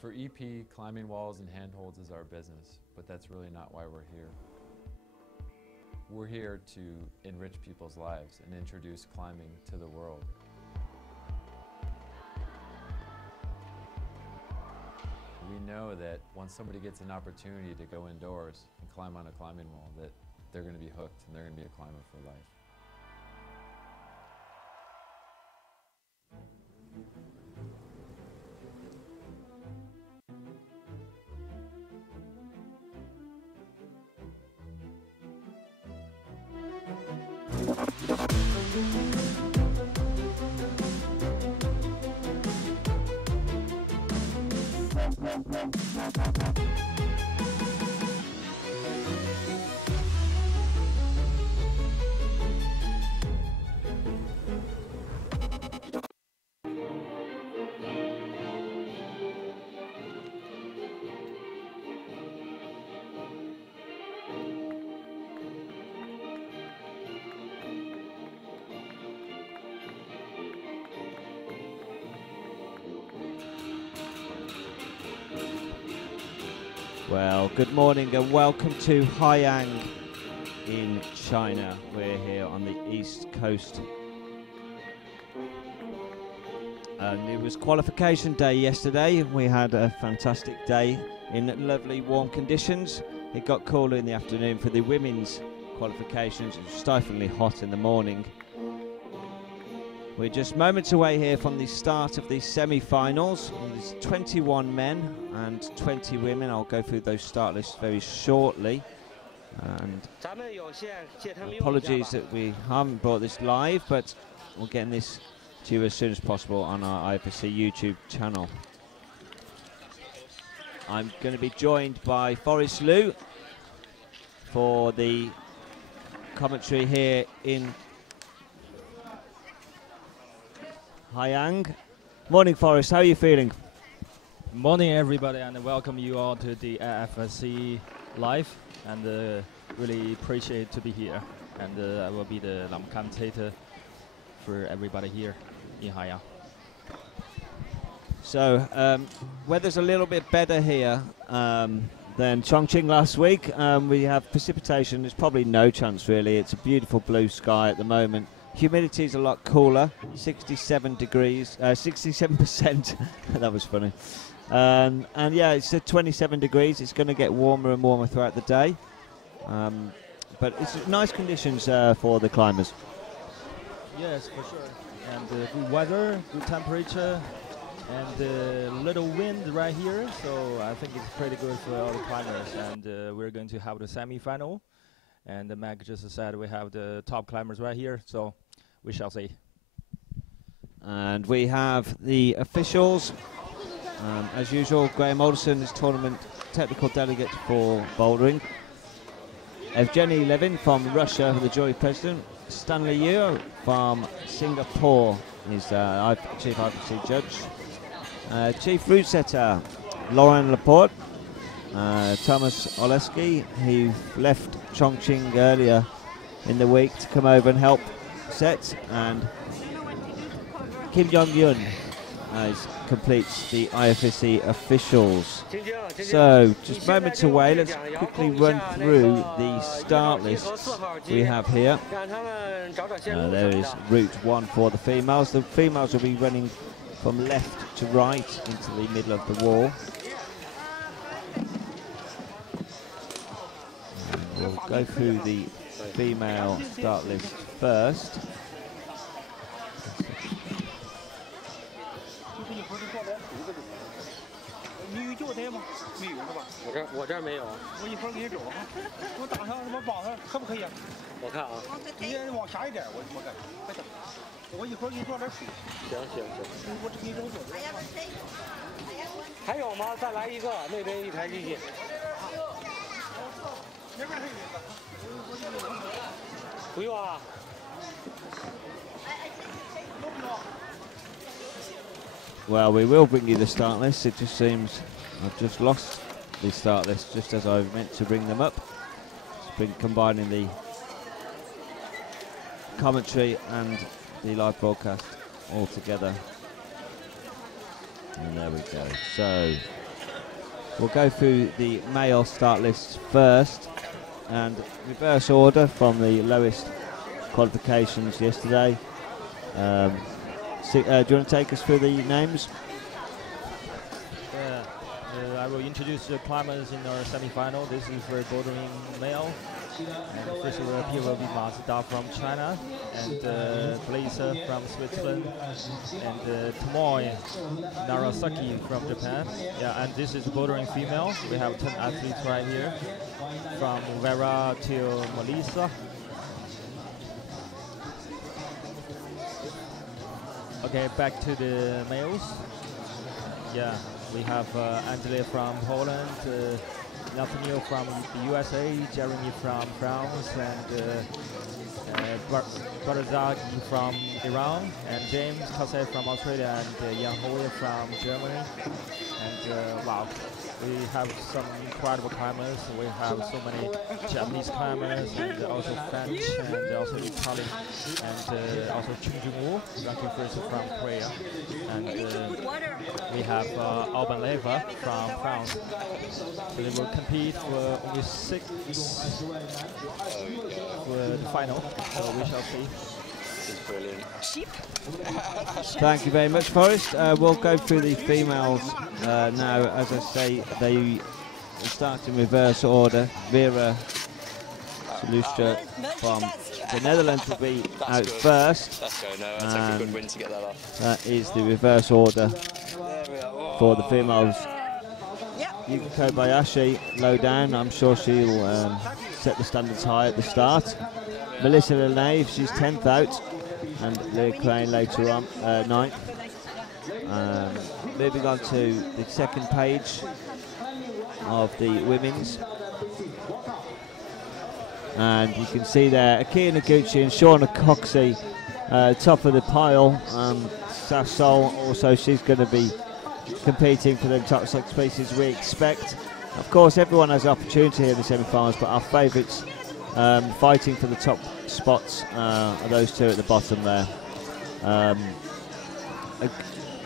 For EP, climbing walls and handholds is our business, but that's really not why we're here. We're here to enrich people's lives and introduce climbing to the world. We know that once somebody gets an opportunity to go indoors and climb on a climbing wall, that they're going to be hooked and they're going to be a climber for life. Well, good morning and welcome to Haiyang in China. We're here on the east coast. And it was qualification day yesterday. We had a fantastic day in lovely warm conditions. It got cooler in the afternoon for the women's qualifications. It was stiflingly hot in the morning. We're just moments away here from the start of the semi-finals. There's 21 men and 20 women. I'll go through those start lists very shortly. And apologies that we haven't brought this live, but we're getting this to you as soon as possible on our IFSC YouTube channel. I'm going to be joined by Forrest Liu for the commentary here in Haiyang. Morning, Forrest. How are you feeling? Morning, everybody, and welcome you all to the IFSC live. And really appreciate to be here. And I will be the commentator for everybody here in Haiyang. So, weather's a little bit better here than Chongqing last week. We have precipitation. There's probably no chance, really. It's a beautiful blue sky at the moment. Humidity is a lot cooler, 67 degrees, 67%. That was funny. And yeah, it's at 27 degrees. It's going to get warmer and warmer throughout the day. But it's nice conditions for the climbers. Yes, for sure. And good weather, good temperature, and a little wind right here. So I think it's pretty good for all the climbers. And we're going to have the semi-final. And Mac just said we have the top climbers right here, so we shall see. And we have the officials. As usual, Graham Alderson is tournament technical delegate for bouldering. Evgeny Levin from Russia, the jury president. Stanley Yu from Singapore is chief IFSC judge. Chief route setter, Lauren Laporte. Thomas Oleski, who left Chongqing earlier in the week to come over and help set, and Kim Jong-un completes the IFSC officials. So, just moments away, let's quickly run through the start lists we have here. There is route 1 for the females. The females will be running from left to right into the middle of the wall. We'll go through the female start list first. Well, we will bring you the start list. It just seems I've just lost the start list just as I meant to bring them up. It's been combining the commentary and the live broadcast all together. And there we go. So, We'll go through the male start lists first, and reverse order from the lowest qualifications yesterday. Do you want to take us through the names? I will introduce the climbers in our semi-final. This is for bouldering male. And first European will be Mazda from China, and Blazer from Switzerland, and Tomoe Narasaki from Japan. Yeah, and this is bouldering female. We have 10 athletes right here, from Vera to Melissa. Okay, back to the males. Yeah, we have Angela from Poland, Nathaniel from the USA, Jeremy from France, and Barazagi from Iran, and James Kasey from Australia, and Yang Hui from Germany. And wow, we have some incredible climbers. We have so many Japanese climbers, and also French, and also Italian, and also Chung Jung-woo, ranking first from Korea. And we have Alban Leva from France. So they will compete for only 6 for the final, so we shall see. Brilliant. Thank you very much, Forrest. We'll go through the females now. As I say, they start in reverse order. Vera Salustra from the Netherlands will be out first. Let's go, no, I'll take a good win to get that off. That is the reverse order for the females. Yuki Kobayashi low down. I'm sure she'll set the standards high at the start. Melissa Lenave, she's 10th out, and Leah Crane later on, 9th. Moving on to the second page of the women's. And you can see there Akia Noguchi and Shauna Coxey top of the pile. Sassol also, she's going to be competing for the top 6 places we expect. Of course, everyone has opportunity here in the semi-finals, but our favourites fighting for the top spots are those two at the bottom there. A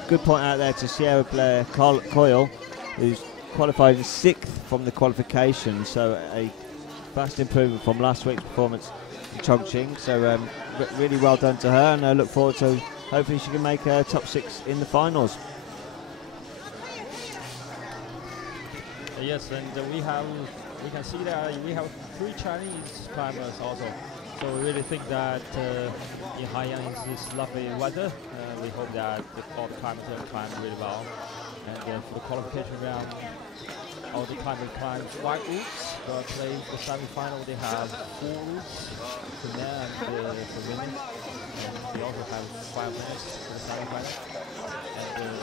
good point out there to Sierra Blair Coyle, who's qualified in 6th from the qualification, so a vast improvement from last week's performance in Chongqing. So really well done to her, and I look forward to hopefully she can make her top 6 in the finals. Yes, and we can see that we have 3 Chinese climbers also. So we really think that in Haiyang is this lovely weather. We hope that all the climbers will climb really well. And for the qualification round, all the climbers climb 5 routes. But play the semi-final, they have 4 routes for men and for women. And they also have 5 minutes for the semi-final. And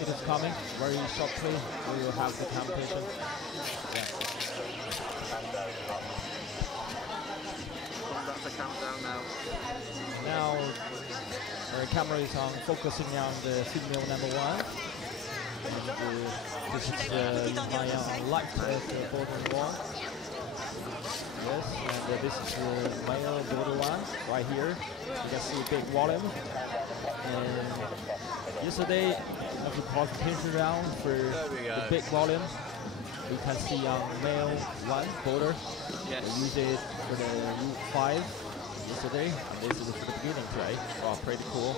it is coming very shortly. We will have the competition. Yeah. That's the countdown now. Now our camera is on focusing on the female number 1. And this is Haiyang light at bouldering 1. Yes, and this is the male border 1 right here. You can see big volume. And yesterday, of the qualification round for the big volume, we can see on male 1 boulder. Yes. They used it for the Route 5 yesterday, and this is for the beginning today. Wow, pretty cool.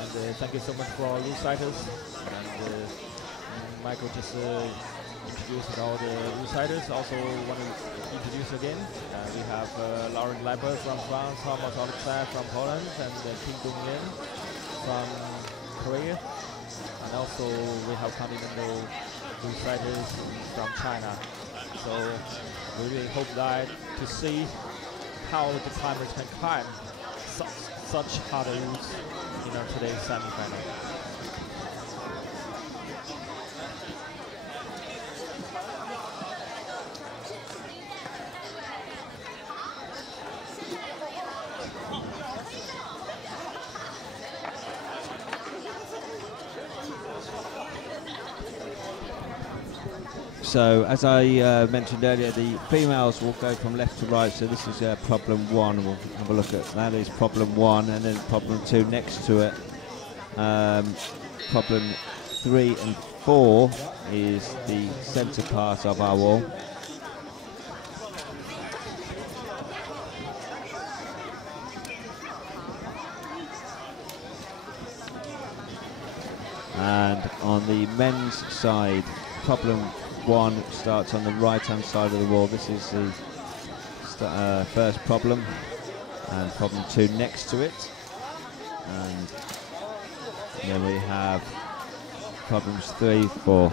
And thank you so much for all reciters. And Michael just introduced all the reciters. Also want to introduce again. We have Lauren Leber from France, Thomas Alexander from Poland, and Kim Dong-lin from Korea. And also we have continental reciters from China. So we really hope that to see how the climbers can climb such hard routes in our today's semi-final. So as I mentioned earlier, the females will go from left to right. So this is problem 1. We'll have a look at that. Is problem 1, and then problem 2 next to it. Problem 3 and 4 is the centre part of our wall. And on the men's side, problem 1 starts on the right-hand side of the wall. This is the first problem, and problem 2 next to it. And then we have problems 3, 4.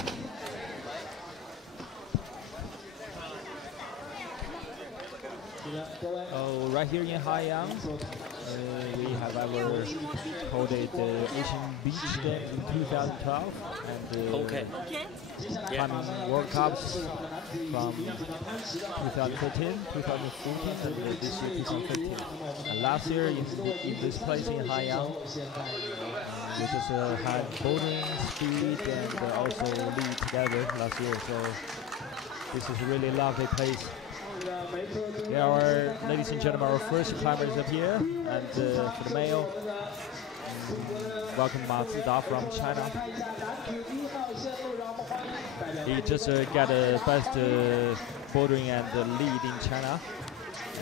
Oh, right here in Haiyang, we have our called it Asian Beach Games in 2012, and climbing World Cups from 2013, 2014, and this year 2015. And last year in this place in Haiyang, we just had bouldering, speed, and also lead together last year. So this is a really lovely place. Here are, ladies and gentlemen, our first climbers up here, and for the male, welcome Ma Zida from China. He just got the best bouldering and lead in China,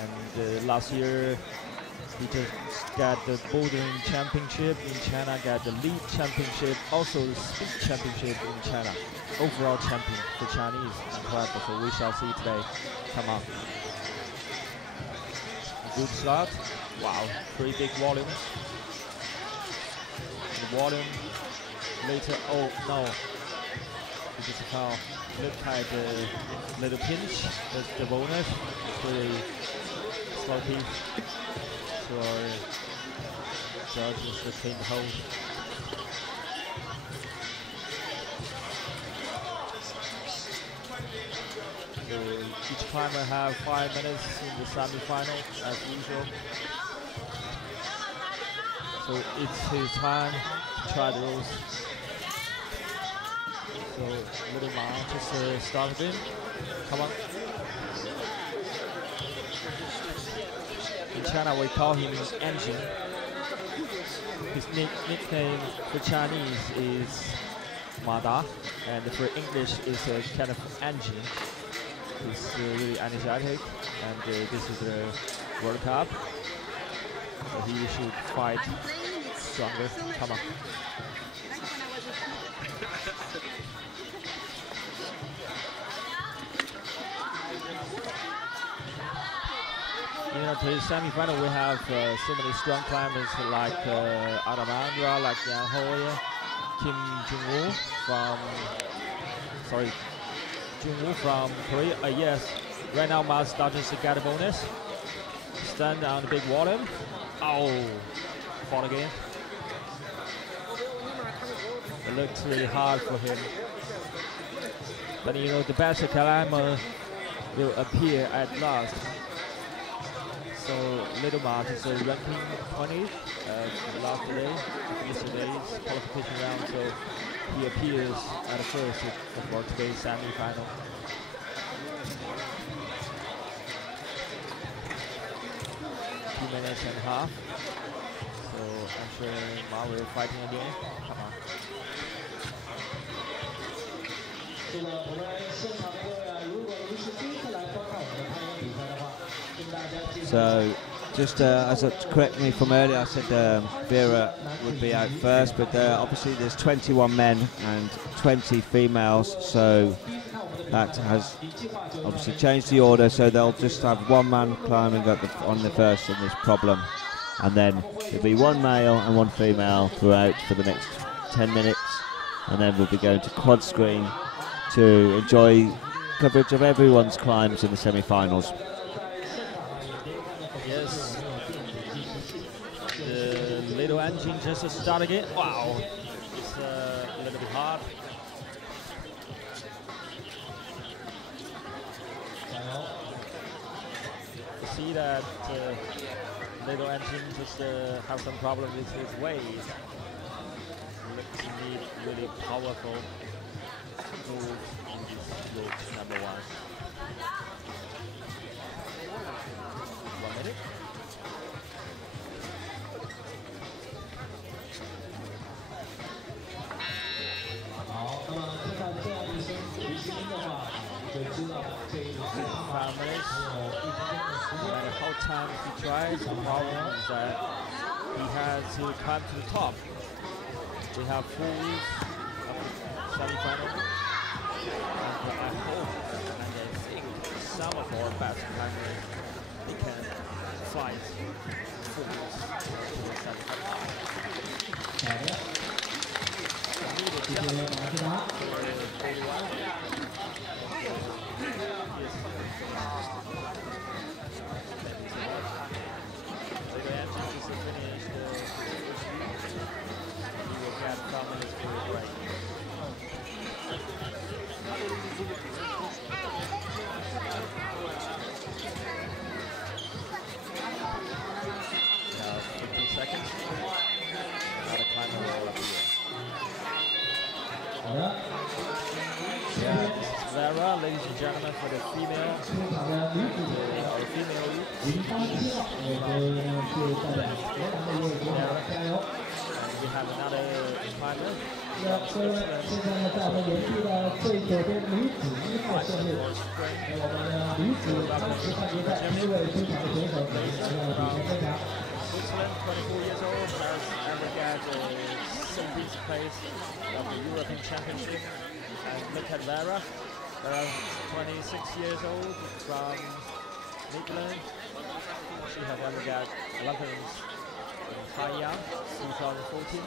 and last year he just got the bouldering championship in China, got the lead championship, also the speed championship in China. Overall champion for Chinese and Clever, so we shall see today. Come on. Good shot. Wow, pretty big volume. The volume later, oh no. It just fell. Look at the little pinch. That's the bonus. Pretty sloppy. So our judges retain the hold. So each climber have 5 minutes in the semi-final as usual. So it's his time to try the rules. So little Ma just started in. Come on. In China we call him Engine. His nickname for Chinese is Mada, and for English is kind of Engine. He's really energetic, and this is the World Cup. So he should fight stronger. Come on. You know, to the semi-final we have so many strong climbers like Adamandra, like Yang Hoya, Kim Jung-woo from Korea. Yes, right now Mars dodges to get a bonus. Stand on the big volume. Oh, fall again. It looks really hard for him. But you know, the best climber will appear at last. So Little Mars is ranking 20th last day, yesterday's qualification round. So he appears at the first for today's semi-final. Minutes and a half. So I'm sure Ma will fighting again. Come on. So just correct me from earlier, I said Vera would be out first, but obviously there's 21 men and 20 females, so that has obviously changed the order, so they'll just have one man climbing on the first in this problem, and then there'll be one male and one female throughout for the next 10 minutes, and then we'll be going to quad screen to enjoy coverage of everyone's climbs in the semi-finals. Yes, the little engine just started again. Wow, it's a little bit hard. You see that little engine just have some problem with his weight. Looks indeed really powerful move in this loop number 1. 1 minute. 5 minutes. No matter how time he tries, the problem is that he has to climb to the top. We have 4 weeks of the semi-final. And I hope and I think some of our best climbers, they can fight 4 weeks to the semi-final. Ladies and gentlemen, for the female, our female lead. And we have another climber. Switzerland, 24 years old, has ever got 17th place of the European Championship. And look at Vera. 26 years old from Midland. She has ever got Olympics in Haiyang 2014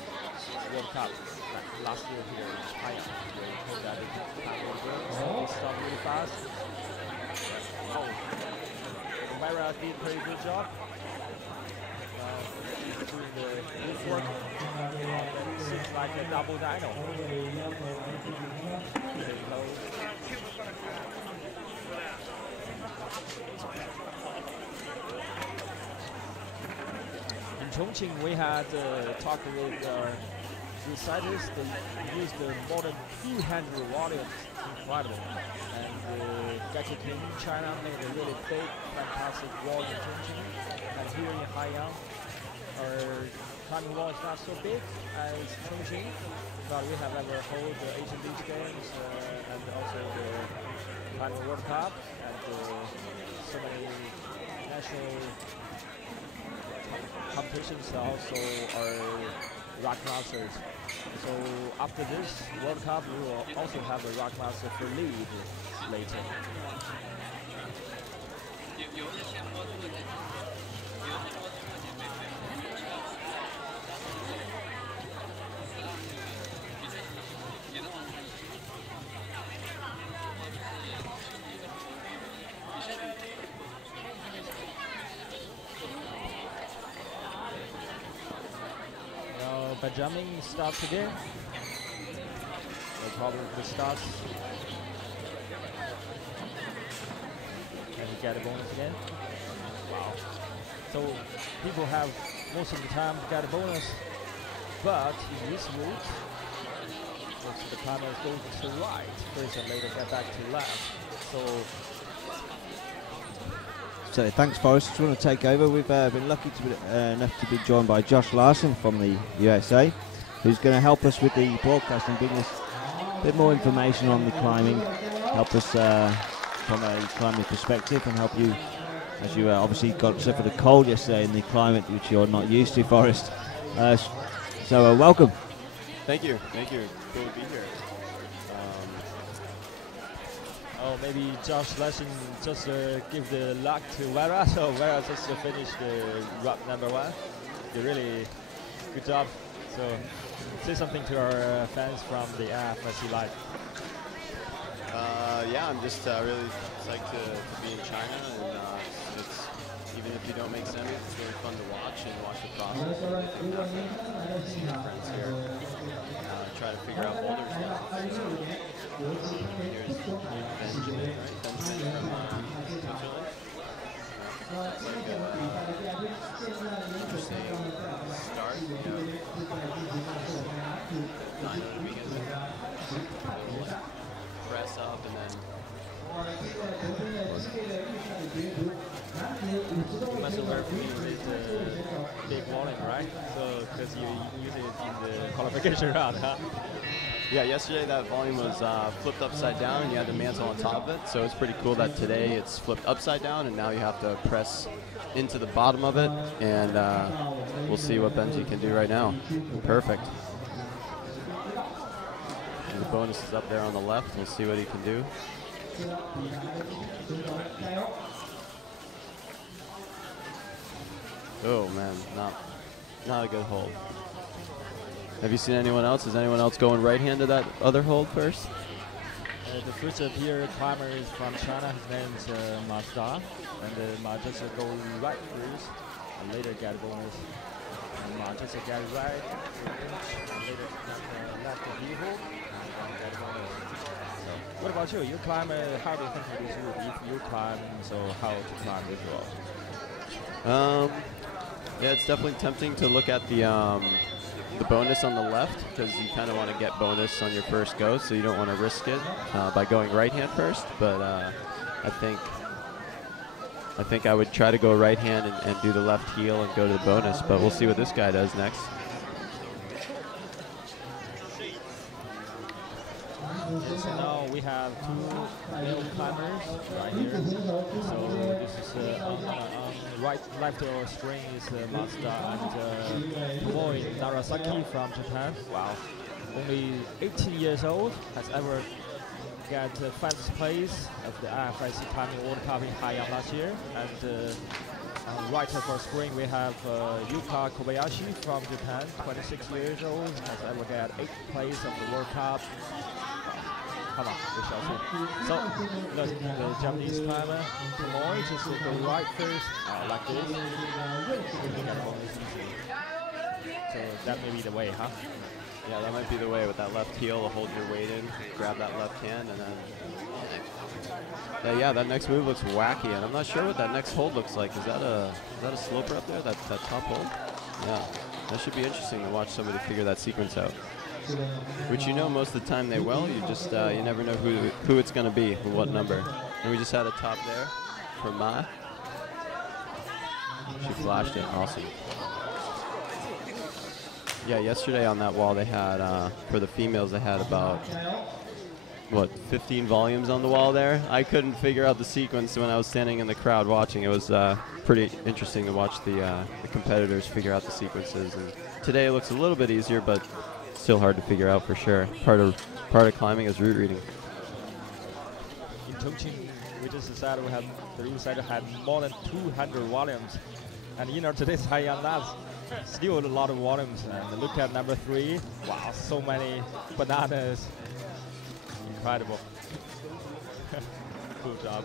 World Cup last year here in Haiyang. We got it we started really fast. Oh, Vera did a pretty good job. She's doing the good work. Seems like a double dyno. Very low. In Chongqing, we had talked with reciters. They used more than 200 volumes, incredible. And Gaichi came in China, made a really big, fantastic wall in Chongqing. And here in Haiyang, our climbing wall is not so big as Chongqing, but we have ever held the Asian Beach Games and also the Climbing World Cup and so many national competitions also are rock masters. So after this World Cup, we will also have a rock master for lead later. Benjamin starts again. No problem with the starts. And we get a bonus again. Wow. So people have most of the time got a bonus, but in this route, most of the climbers go to right first and later get back to left. So thanks, Forrest. Just want to take over. We've been lucky to be, enough to be joined by Josh Larson from the USA, who's going to help us with the broadcasting, bring us a bit more information on the climbing, help us from a climbing perspective, and help you, as you obviously got suffered a cold yesterday in the climate, which you're not used to, Forrest. So welcome. Thank you. Cool to be here. Oh, maybe Josh Larson just give the luck to Vera, so Vera just finished the rut #1. Did really good job. So say something to our fans from the IFSC Live. Yeah, I'm just really psyched to be in China, and it's even if you don't make semis, it's really fun to watch the process. See my friends here, try to figure out boulders now. Here's Benjamin, right? Benjamin from Switzerland. Interesting start. We have 9 to begin with. Press up and then. You must have worked with big volume, right? So because you use it in the qualification round, huh? Yeah, yesterday that volume was flipped upside down and you had the mantle on top of it. So it's pretty cool that today it's flipped upside down and now you have to press into the bottom of it. And we'll see what Benji can do right now. Perfect. And the bonus is up there on the left. We'll see what he can do. Oh man, not a good hold. Have you seen anyone else? Is anyone else going right hand to that other hold first? The first appear climber is from China. His name is Mazda, and Ma just go right first, and later get a bonus. And Ma just get right, and later left the hold, and get a bonus. So, what about you? You climb. How do you think of this route? If you climb, so how to climb this route? Yeah, it's definitely tempting to look at the bonus on the left because you kind of want to get bonus on your first go, so you don't want to risk it by going right hand first. But I think I would try to go right hand and do the left heel and go to the bonus. But we'll see what this guy does next. So now we have two male climbers right here. So this is on left string is Mazda and Tomoe Narasaki from Japan. Wow, only 18 years old, has ever got fifth place of the IFSC climbing World Cup in Haiyang last year. And right for spring we have Yuka Kobayashi from Japan, 26 years old, has ever got 8th place of the World Cup. Come on, we shall see. So, look, the Japanese climber, Tomoe, just go right first, like this. So that may be the way, huh? Yeah, that might be the way with that left heel to hold your weight in, grab that left hand, and then... yeah, that next move looks wacky, and I'm not sure what that next hold looks like. Is that a sloper up there, that top hold? Yeah, that should be interesting to watch somebody figure that sequence out. Which you know most of the time they will. You just you never know who it's going to be, or what number. And we just had a top there from Ma. She flashed it. Awesome. Yeah, yesterday on that wall they had, for the females, they had about, what, 15 volumes on the wall there. I couldn't figure out the sequence when I was standing in the crowd watching. It was pretty interesting to watch the competitors figure out the sequences. And today it looks a little bit easier, but still hard to figure out for sure. Part of climbing is route reading. In Chongqing, we just decided we have the route side had more than 200 volumes, and you know today's Haiyang that's still a lot of volumes. And look at number 3. Wow, so many bananas. Incredible. Good job.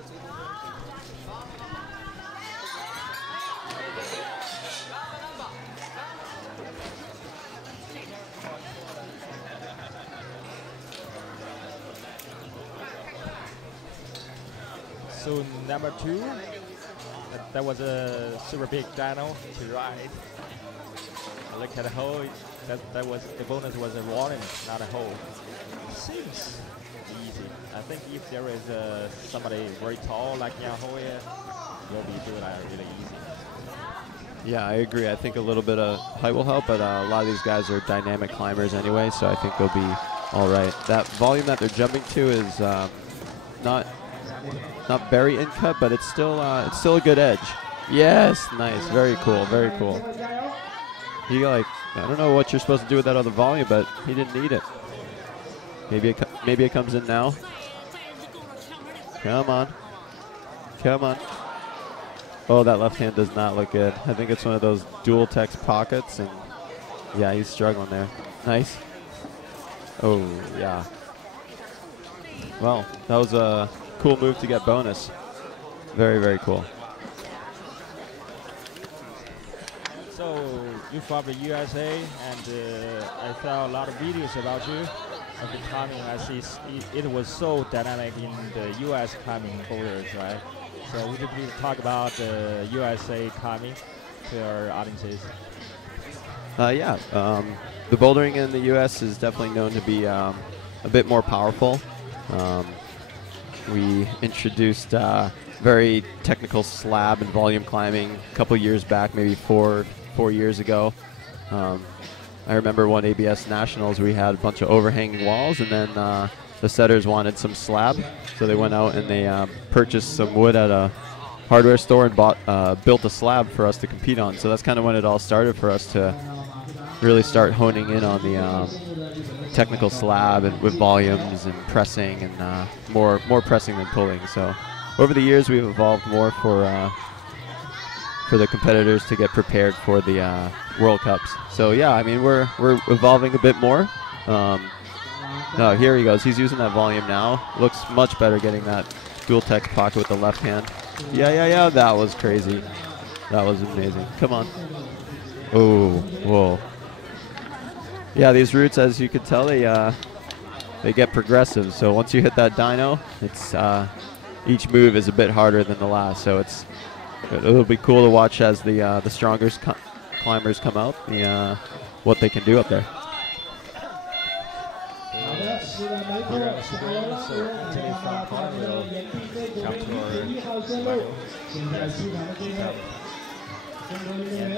So number 2, that was a super big dyno to ride. Look at the hole. That was the bonus was a warning, not a hole. Seems easy. I think if there is somebody very tall like Yang Hoya, will be doing it really easy. Yeah, I agree. I think a little bit of height will help, but a lot of these guys are dynamic climbers anyway, so I think they'll be all right. That volume that they're jumping to is not very in cut, but it's still a good edge. Yes, nice, very cool, very cool. He I don't know what you're supposed to do with that other volume, but he didn't need it. Maybe it comes in now. Come on, come on. Oh, that left hand does not look good. I think it's one of those dual text pockets, and yeah, he's struggling there. Nice. Oh yeah. Well, that was a cool move to get bonus. Very, very cool. So you're from the USA, and I saw a lot of videos about you. Of the climbing, I see it was so dynamic in the US climbing boulders, right? So would you please talk about the USA climbing to our audiences? Yeah, the bouldering in the US is definitely known to be a bit more powerful. We introduced very technical slab and volume climbing a couple years back, maybe four years ago. I remember one ABS Nationals we had a bunch of overhanging walls, and then the setters wanted some slab, so they went out and they purchased some wood at a hardware store and built a slab for us to compete on. So that's kind of when it all started for us to really start honing in on the technical slab and with volumes and pressing and more pressing than pulling. So over the years we've evolved more for the competitors to get prepared for the World Cups. So yeah, I mean we're evolving a bit more. No, here he goes. He's using that volume now. Looks much better getting that dual tech pocket with the left hand. Yeah. That was crazy. That was amazing. Come on. Oh, whoa. Yeah, these routes, as you can tell, they get progressive. So once you hit that dyno, it's each move is a bit harder than the last. So it'll be cool to watch as the strongest climbers come out, what they can do up there. And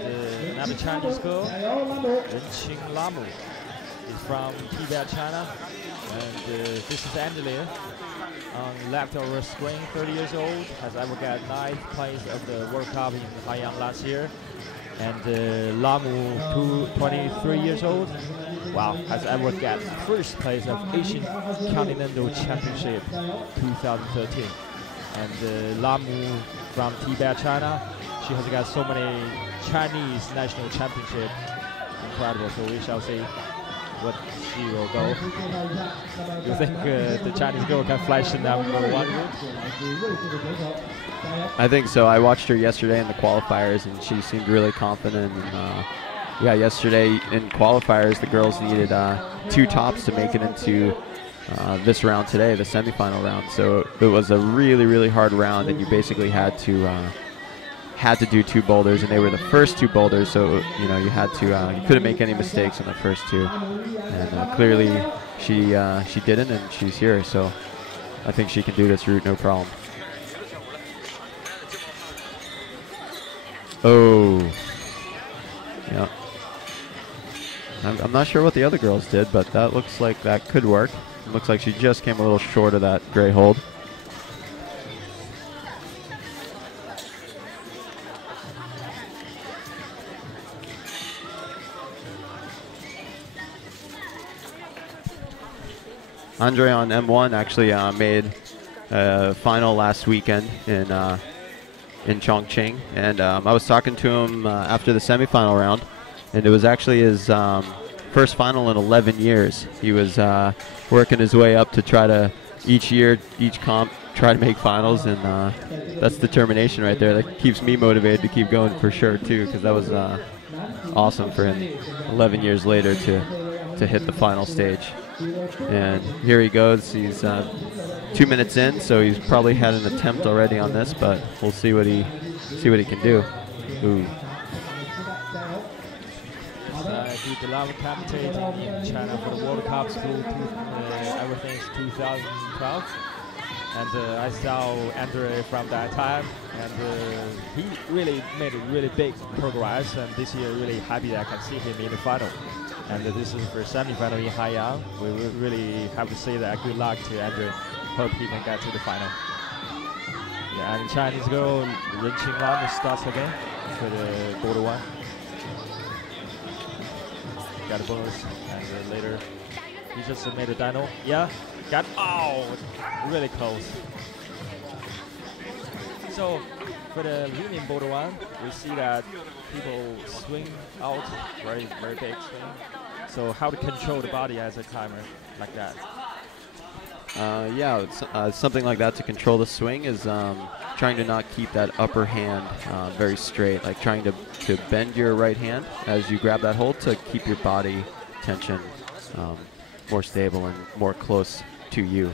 another Chinese girl, Renqing Lamu, is from Tibet, China. And this is Angela on left of her screen, 30 years old, has ever got 9th place of the World Cup in Haiyang last year. And Lamu, 23 years old, wow, has ever got 1st place of Asian Continental Championship 2013. And Lamu from Tibet, China, she has got so many Chinese national championships. Incredible. So we shall see what she will go. You think the Chinese girl can flash the number 1 route? I think so. I watched her yesterday in the qualifiers, and she seemed really confident. And yeah, yesterday in qualifiers, the girls needed 2 tops to make it into this round today, the semifinal round. So it was a really, really hard round, and you basically had to do 2 boulders, and they were the first 2 boulders. So you had to you couldn't make any mistakes on the first 2, and clearly she didn't, and she's here. So I think she can do this route no problem. Oh, yeah. I'm not sure what the other girls did, but that looks like that could work. It looks like she just came a little short of that gray hold. Andre on M1 actually made a final last weekend in Chongqing, and I was talking to him after the semifinal round, and it was actually his first final in 11 years. He was working his way up to try to each year, each comp, try to make finals, and that's determination right there. That keeps me motivated to keep going for sure too, because that was awesome for him 11 years later to hit the final stage. And here he goes. He's 2 minutes in, so he's probably had an attempt already on this, but we'll see what he can do. Ooh. The Lamu commentating in China for the World Cups ever since 2012. And I saw Andre from that time, and he really made a really big progress, and this year really happy that I can see him in the final. And this is for semi-final in Haiyang. We will really have to say that good luck to Andre. Hope he can get to the final. Yeah, and Chinese girl Renqing Lamu starts again for the boulder 1. Got a bonus, and later he just made a dyno. Yeah, got, oh, really close. So for the women boulder 1, we see that people swing out, very, very big swing. So how to control the body as a climber like that? Yeah, something like that to control the swing is trying to not keep that upper hand very straight, like trying to bend your right hand as you grab that hold to keep your body tension more stable and more close to you.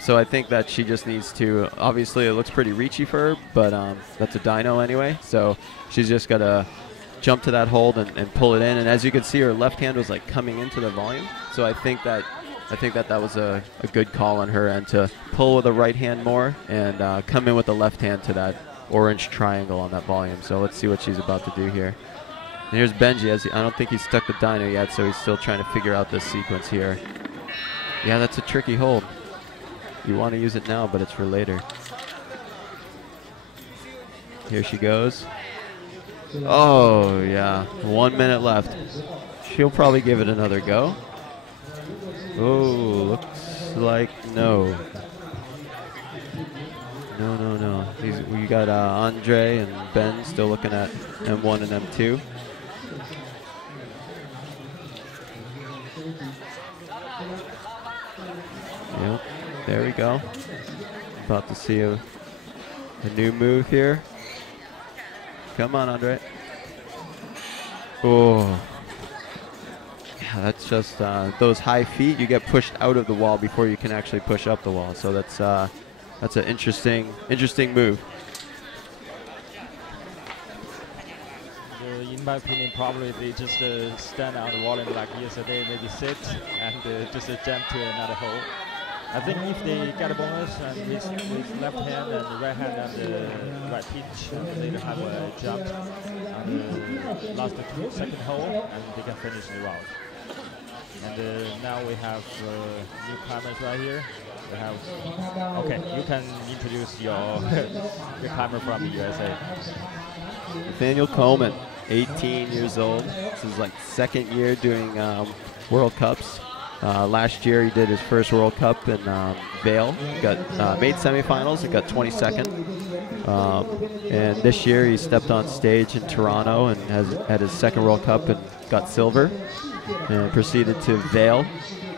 So I think that she just needs to, obviously it looks pretty reachy for her, but that's a dyno anyway, so she's just got to jump to that hold and pull it in. And as you can see, her left hand was like coming into the volume, so I think that was a good call on her end to pull with the right hand more and come in with the left hand to that orange triangle on that volume. So let's see what she's about to do here. And here's Benji. I don't think he's stuck the dyno yet, so he's still trying to figure out this sequence here. Yeah, that's a tricky hold. You want to use it now, but it's for later. Here she goes. Oh, yeah. 1 minute left. She'll probably give it another go. Oh, looks like no. No. We got Andre and Ben still looking at M1 and M2. Yep, there we go. About to see a new move here. Come on, Andre. Oh. Yeah, that's just those high feet. You get pushed out of the wall before you can actually push up the wall. So that's an interesting move. In my opinion, probably they just stand on the wall and like yesterday, maybe sit and just jump to another hole. I think if they get a bonus and with left hand and the right hand and the right pitch, and they have a jump on the last second hole, and they can finish the round. And now we have new climbers right here. We have, okay, you can introduce your climber from the USA. Nathaniel Coleman, 18 years old. This is like second year doing World Cups. Last year he did his first World Cup in Vail. He got made semifinals and got 22nd. And this year he stepped on stage in Toronto and has had his second World Cup and got silver. And proceeded to Vail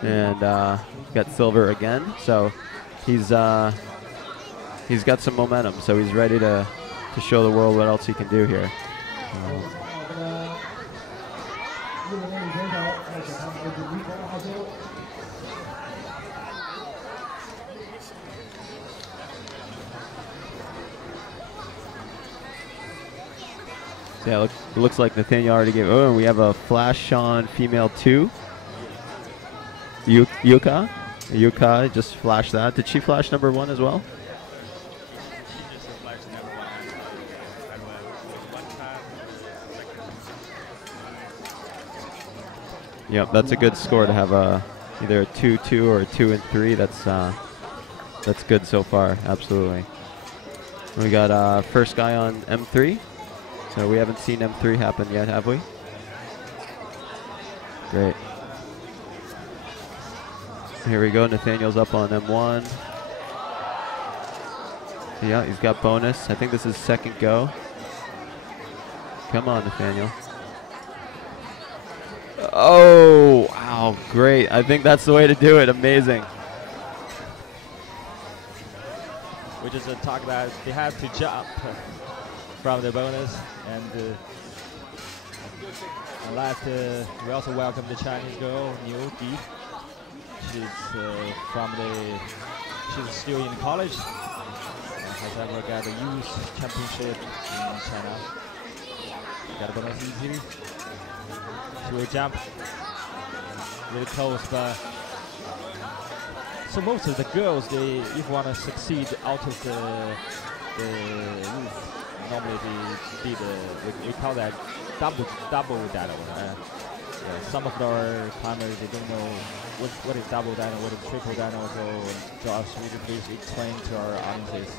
and got silver again. So he's got some momentum. So he's ready to show the world what else he can do here. Yeah, it looks like Nathaniel already gave. Oh, and we have a flash on female 2. Yuka just flashed that. Did she flash number 1 as well? Yep, that's a good score to have either a 2-2 or a 2-3. That's good so far. Absolutely. We got first guy on M3. So we haven't seen M3 happen yet, have we? Great. Here we go. Nathaniel's up on M1. Yeah, he's got bonus. I think this is second go. Come on, Nathaniel. Oh, wow, great. I think that's the way to do it. Amazing. We just talked about they have to jump from the bonus, and last we also welcome the Chinese girl Niu Di. She's still in college. Has ever got a youth championship in China. Got a bonus easily. She will jump really close, but so most of the girls, they if want to succeed out of the roof. Normally they did we call that double dyno. Some of our climbers, they don't know what is double dyno, what is triple dyno. So Josh, would you please explain to our audiences?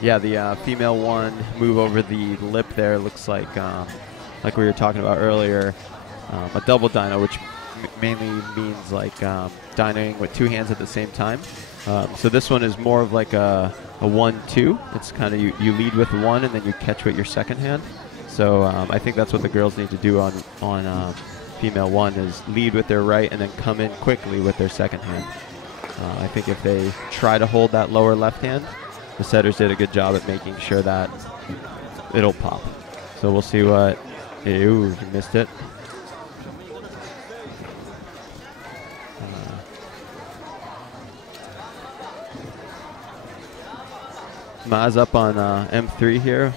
Yeah, the female 1 move over the lip there looks like we were talking about earlier, a double dyno, which mainly means like dynoing with 2 hands at the same time. So this one is more of like a 1-2. It's kind of you lead with 1 and then you catch with your second hand. So I think that's what the girls need to do on female 1 is lead with their right and then come in quickly with their second hand. I think if they try to hold that lower left hand, the setters did a good job at making sure that it'll pop. So we'll see what. Ew, you missed it. Ma's up on M3 here.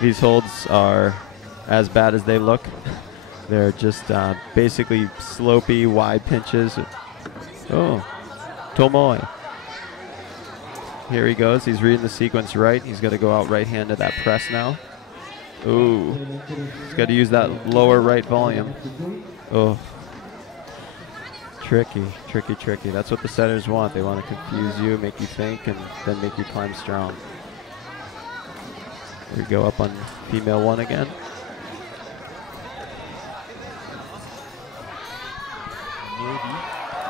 These holds are as bad as they look. They're just basically slopey, wide pinches. Oh, Tomoe. Here he goes. He's reading the sequence right. He's got to go out right hand to that press now. Ooh. He's got to use that lower right volume. Oh. Tricky, tricky, tricky. That's what the setters want. They want to confuse you, make you think, and then make you climb strong. Here we go up on female 1 again.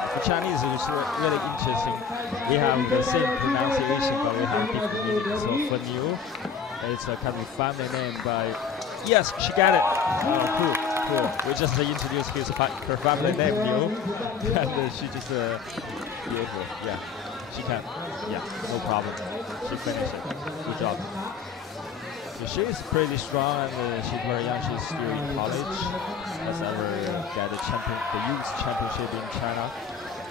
For Chinese, it's really interesting. We have the same pronunciation, but we have different meanings. So for Niu, it's a kind of family name by. Yes, she got it. Oh, cool, cool. We just introduced her family name, Niu, and she just beautiful. Yeah, she can. Yeah, no problem. She finished it. Good job. So she's pretty strong, and she's very young. She's still in college. Has ever got the youth championship in China.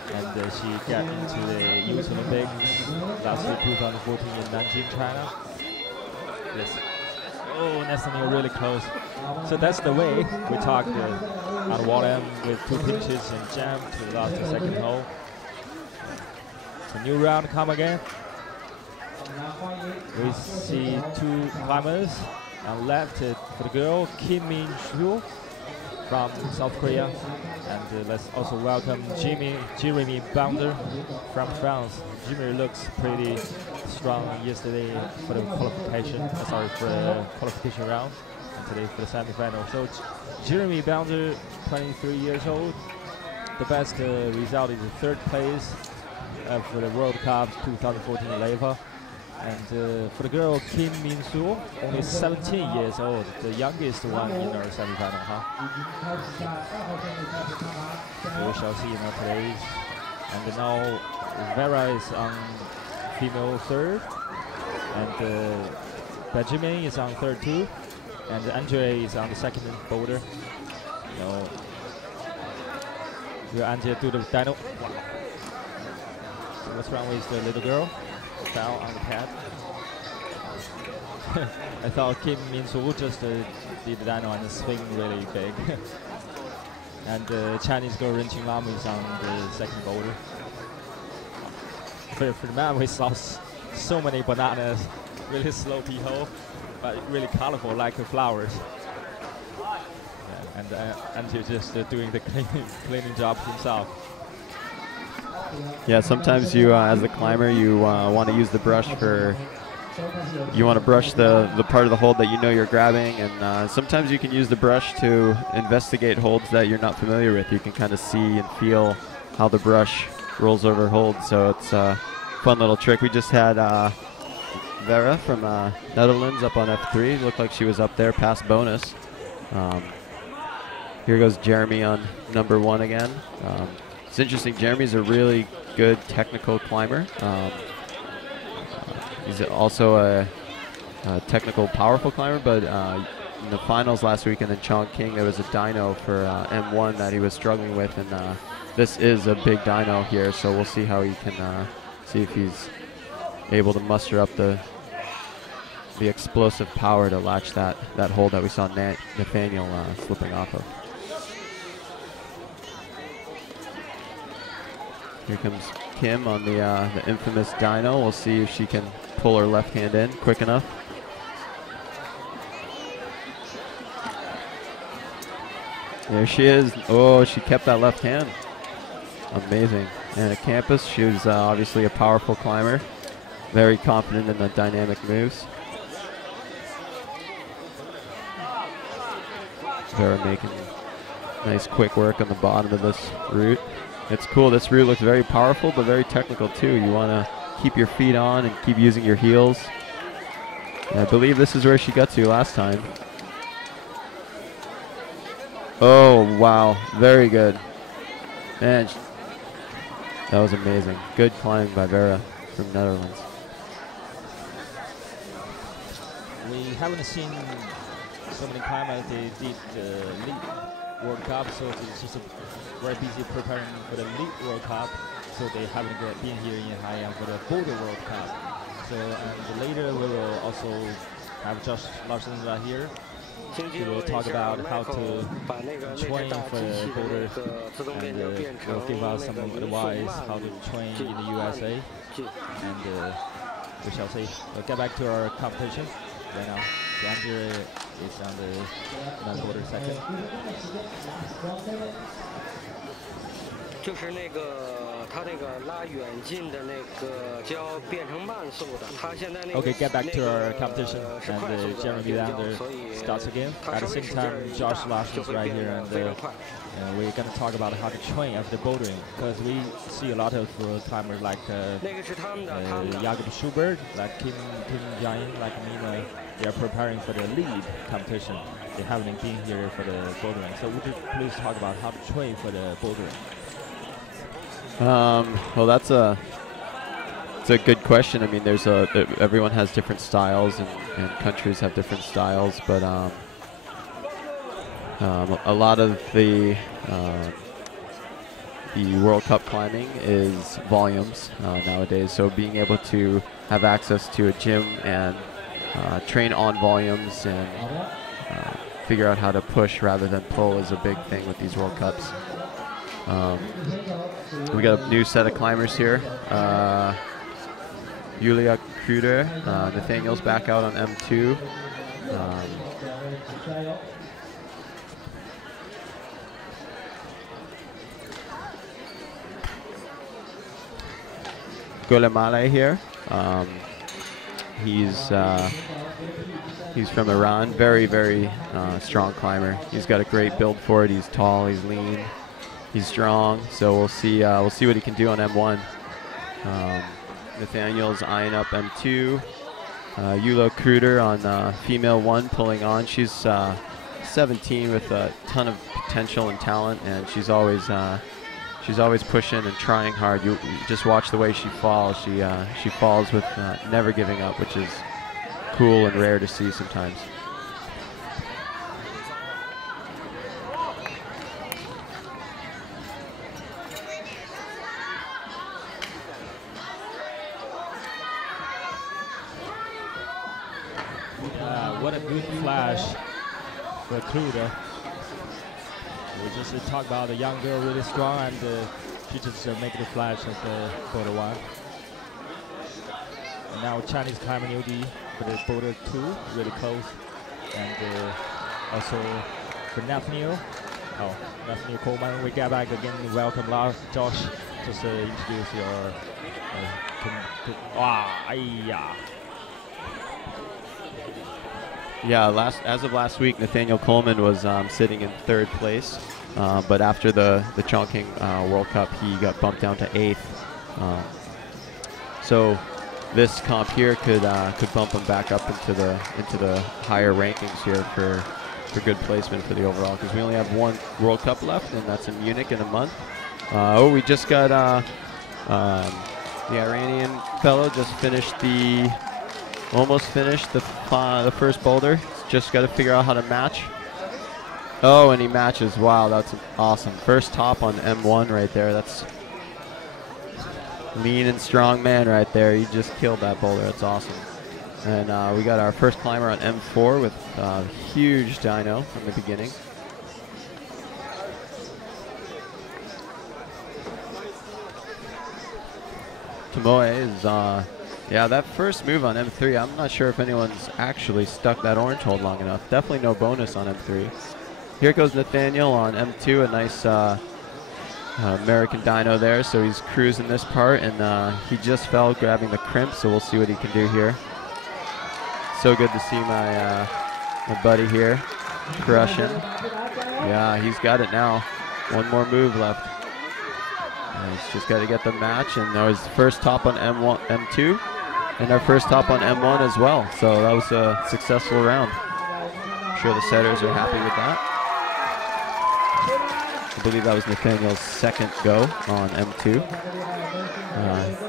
And she got into the Youth Olympics last year, 2014 in Nanjing, China. Yes. Oh, that's really close. So that's the way we talked on wall with 2 pinches and jam to last the second hole. So new round come again. We see 2 climbers. On left for the girl, Kim Min-shu from South Korea, and let's also welcome Jeremy Bounder from France. Jimmy looks pretty strong yesterday for the qualification. For the qualification round, and today for the semi-final. So Jeremy Bounder, 23 years old. The best result is the 3rd place for the World Cup 2014 Leva. And for the girl, Kim Min-soo, only 17 years old, the youngest one in our semi-final, So we shall see in today's. And now Vera is on female 3rd, and Benjamin is on 3rd too, and Andre is on the 2nd boulder. Will Andre do the dyno? Wow. So what's wrong with the little girl? Fell on the pad. I thought Kim Min-soo just did the dyno and swing really big. And the Chinese girl Ren Qinglam is on the 2nd boulder. For the man, we saw so many bananas, really slow P-hole, but really colorful like flowers. Yeah, and you're just doing the cleaning job himself. Yeah, sometimes you, as a climber, you want to use the brush you want to brush the part of the hold that you know you're grabbing, and sometimes you can use the brush to investigate holds that you're not familiar with. You can kind of see and feel how the brush rolls over holds, so it's a fun little trick. We just had Vera from Netherlands up on F3. Looked like she was up there past bonus. Here goes Jeremy on number 1 again. It's interesting, Jeremy's a really good technical climber. He's also a technical, powerful climber, but in the finals last week and in Chongqing, there was a dyno for M1 that he was struggling with, and this is a big dyno here, so we'll see how he can, see if he's able to muster up the explosive power to latch that hold that we saw Nathaniel slipping off of. Here comes Kim on the infamous dyno. We'll see if she can pull her left hand in quick enough. There she is. Oh, she kept that left hand. Amazing. And at campus, she was obviously a powerful climber. Very confident in the dynamic moves. Vera making nice quick work on the bottom of this route. It's cool. This route looks very powerful, but very technical too. You want to keep your feet on and keep using your heels. And I believe this is where she got to last time. Oh, wow. Very good. And that was amazing. Good climbing by Vera from Netherlands. We haven't seen so many climbers. They did the lead World Cup, so it's just very busy preparing for the lead World Cup. So they haven't been here in Haiyang for the Boulder World Cup. So and later we will also have Josh Larson right here. he will talk about how to train for the boulder, and will give us some advice how to train in the USA. And we shall see. We'll get back to our competition right now. Andrew is on the non-boulder second. Okay, get back to our competition, and Jeremy Lander starts again. At the same time, Josh Larson is right here, and we're going to talk about how to train after bouldering, because we see a lot of climbers like Jakob Schubert, like Kim Jong-in, like Mina. They are preparing for the lead competition. They haven't been here for the bouldering. So would you please talk about how to train for the bouldering? Well, it's a good question. I mean, everyone has different styles, and countries have different styles, but a lot of the World Cup climbing is volumes nowadays. So being able to have access to a gym and train on volumes and figure out how to push rather than pull is a big thing with these World Cups. We got a new set of climbers here. Julia Kruder, Nathaniel's back out on M2. Golemale here. He's from Iran. Very, very strong climber. He's got a great build for it. He's tall. He's lean. He's strong. So we'll see what he can do on M1. Nathaniel's eyeing up M2. Eula Kruder on female 1 pulling on. She's 17 with a ton of potential and talent, and she's always pushing and trying hard. You just watch the way she falls. She falls with never giving up, which is cool and rare to see sometimes. What a good flash for Kruder. We just talked about the young girl really strong, and she just making the flash of the boulder 1. And now Chinese climber New D for the boulder 2, really close. And also for Nathaniel Coleman, we get back again. Welcome, Josh. Just introduce your. Yeah, as of last week, Nathaniel Coleman was sitting in 3rd place, but after the Chongqing World Cup, he got bumped down to 8th. So this comp here could bump him back up into the higher rankings here for good placement for the overall, because we only have 1 World Cup left, and that's in Munich in a month. We just got the Iranian fellow just almost finished the first boulder. Just got to figure out how to match. Oh, and he matches. Wow, that's awesome. First top on M1 right there. That's lean and strong man right there. He just killed that boulder. That's awesome. And we got our first climber on M4 with huge dyno from the beginning. Tomoe is yeah, that first move on M3, I'm not sure if anyone's actually stuck that orange hold long enough. Definitely no bonus on M3. Here goes Nathaniel on M2, a nice American dyno there, so he's cruising this part, and he just fell grabbing the crimp, so we'll see what he can do here. So good to see my buddy here crushing. Yeah, he's got it now. 1 more move left. He's just got to get the match, and that was the first top on M2. And our first top on M1 as well. So that was a successful round. I'm sure the setters are happy with that. I believe that was Nathaniel's 2nd go on M2.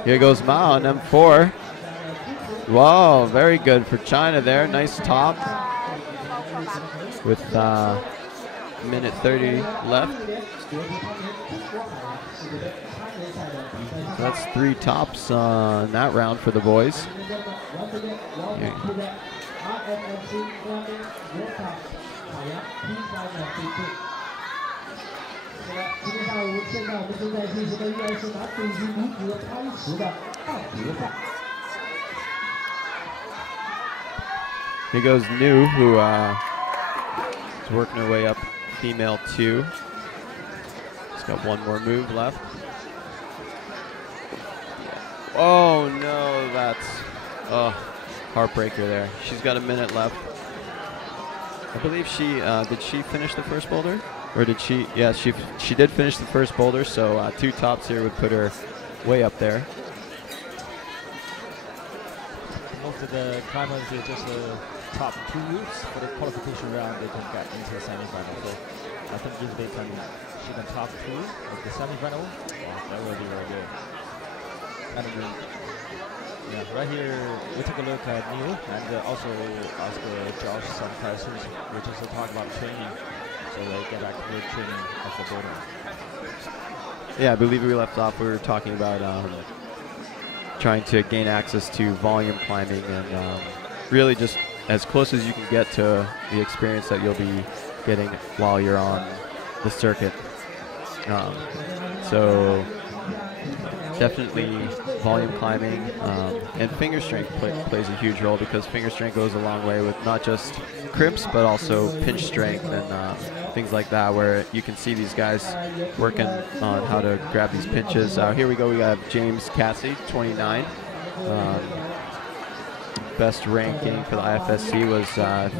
Here goes Ma on M4. Wow, very good for China there. Nice top with minute 30 left. That's 3 tops in that round for the boys. IFSC Climbing World Cup Haiyang T592。那么今天下午，现在我们正在进行的依然是男子以及女子攀石的半决赛。 Here goes New, who is working her way up female 2. She's got one more move left. Oh no, that's heartbreaker there. She's got a minute left. I believe she did she finish the first boulder, or did she? Yeah, she did finish the first boulder. So 2 tops here would put her way up there. Most of the climbers are just top 2 routes for the qualification round. They can get into the semifinal. So I think if they can shoot the top 2 of the semifinal, that will be very good. And yeah, right here we took a look at Neil and also ask Josh some questions. We just talk about training, so they get back to the training of the bouldering. Yeah, I believe we left off. We were talking about trying to gain access to volume climbing and really just as close as you can get to the experience that you'll be getting while you're on the circuit. So definitely volume climbing and finger strength plays a huge role, because finger strength goes a long way with not just crimps but also pinch strength and things like that, where you can see these guys working on how to grab these pinches. Here we go, we have James Cassie, 29. Best ranking for the IFSC was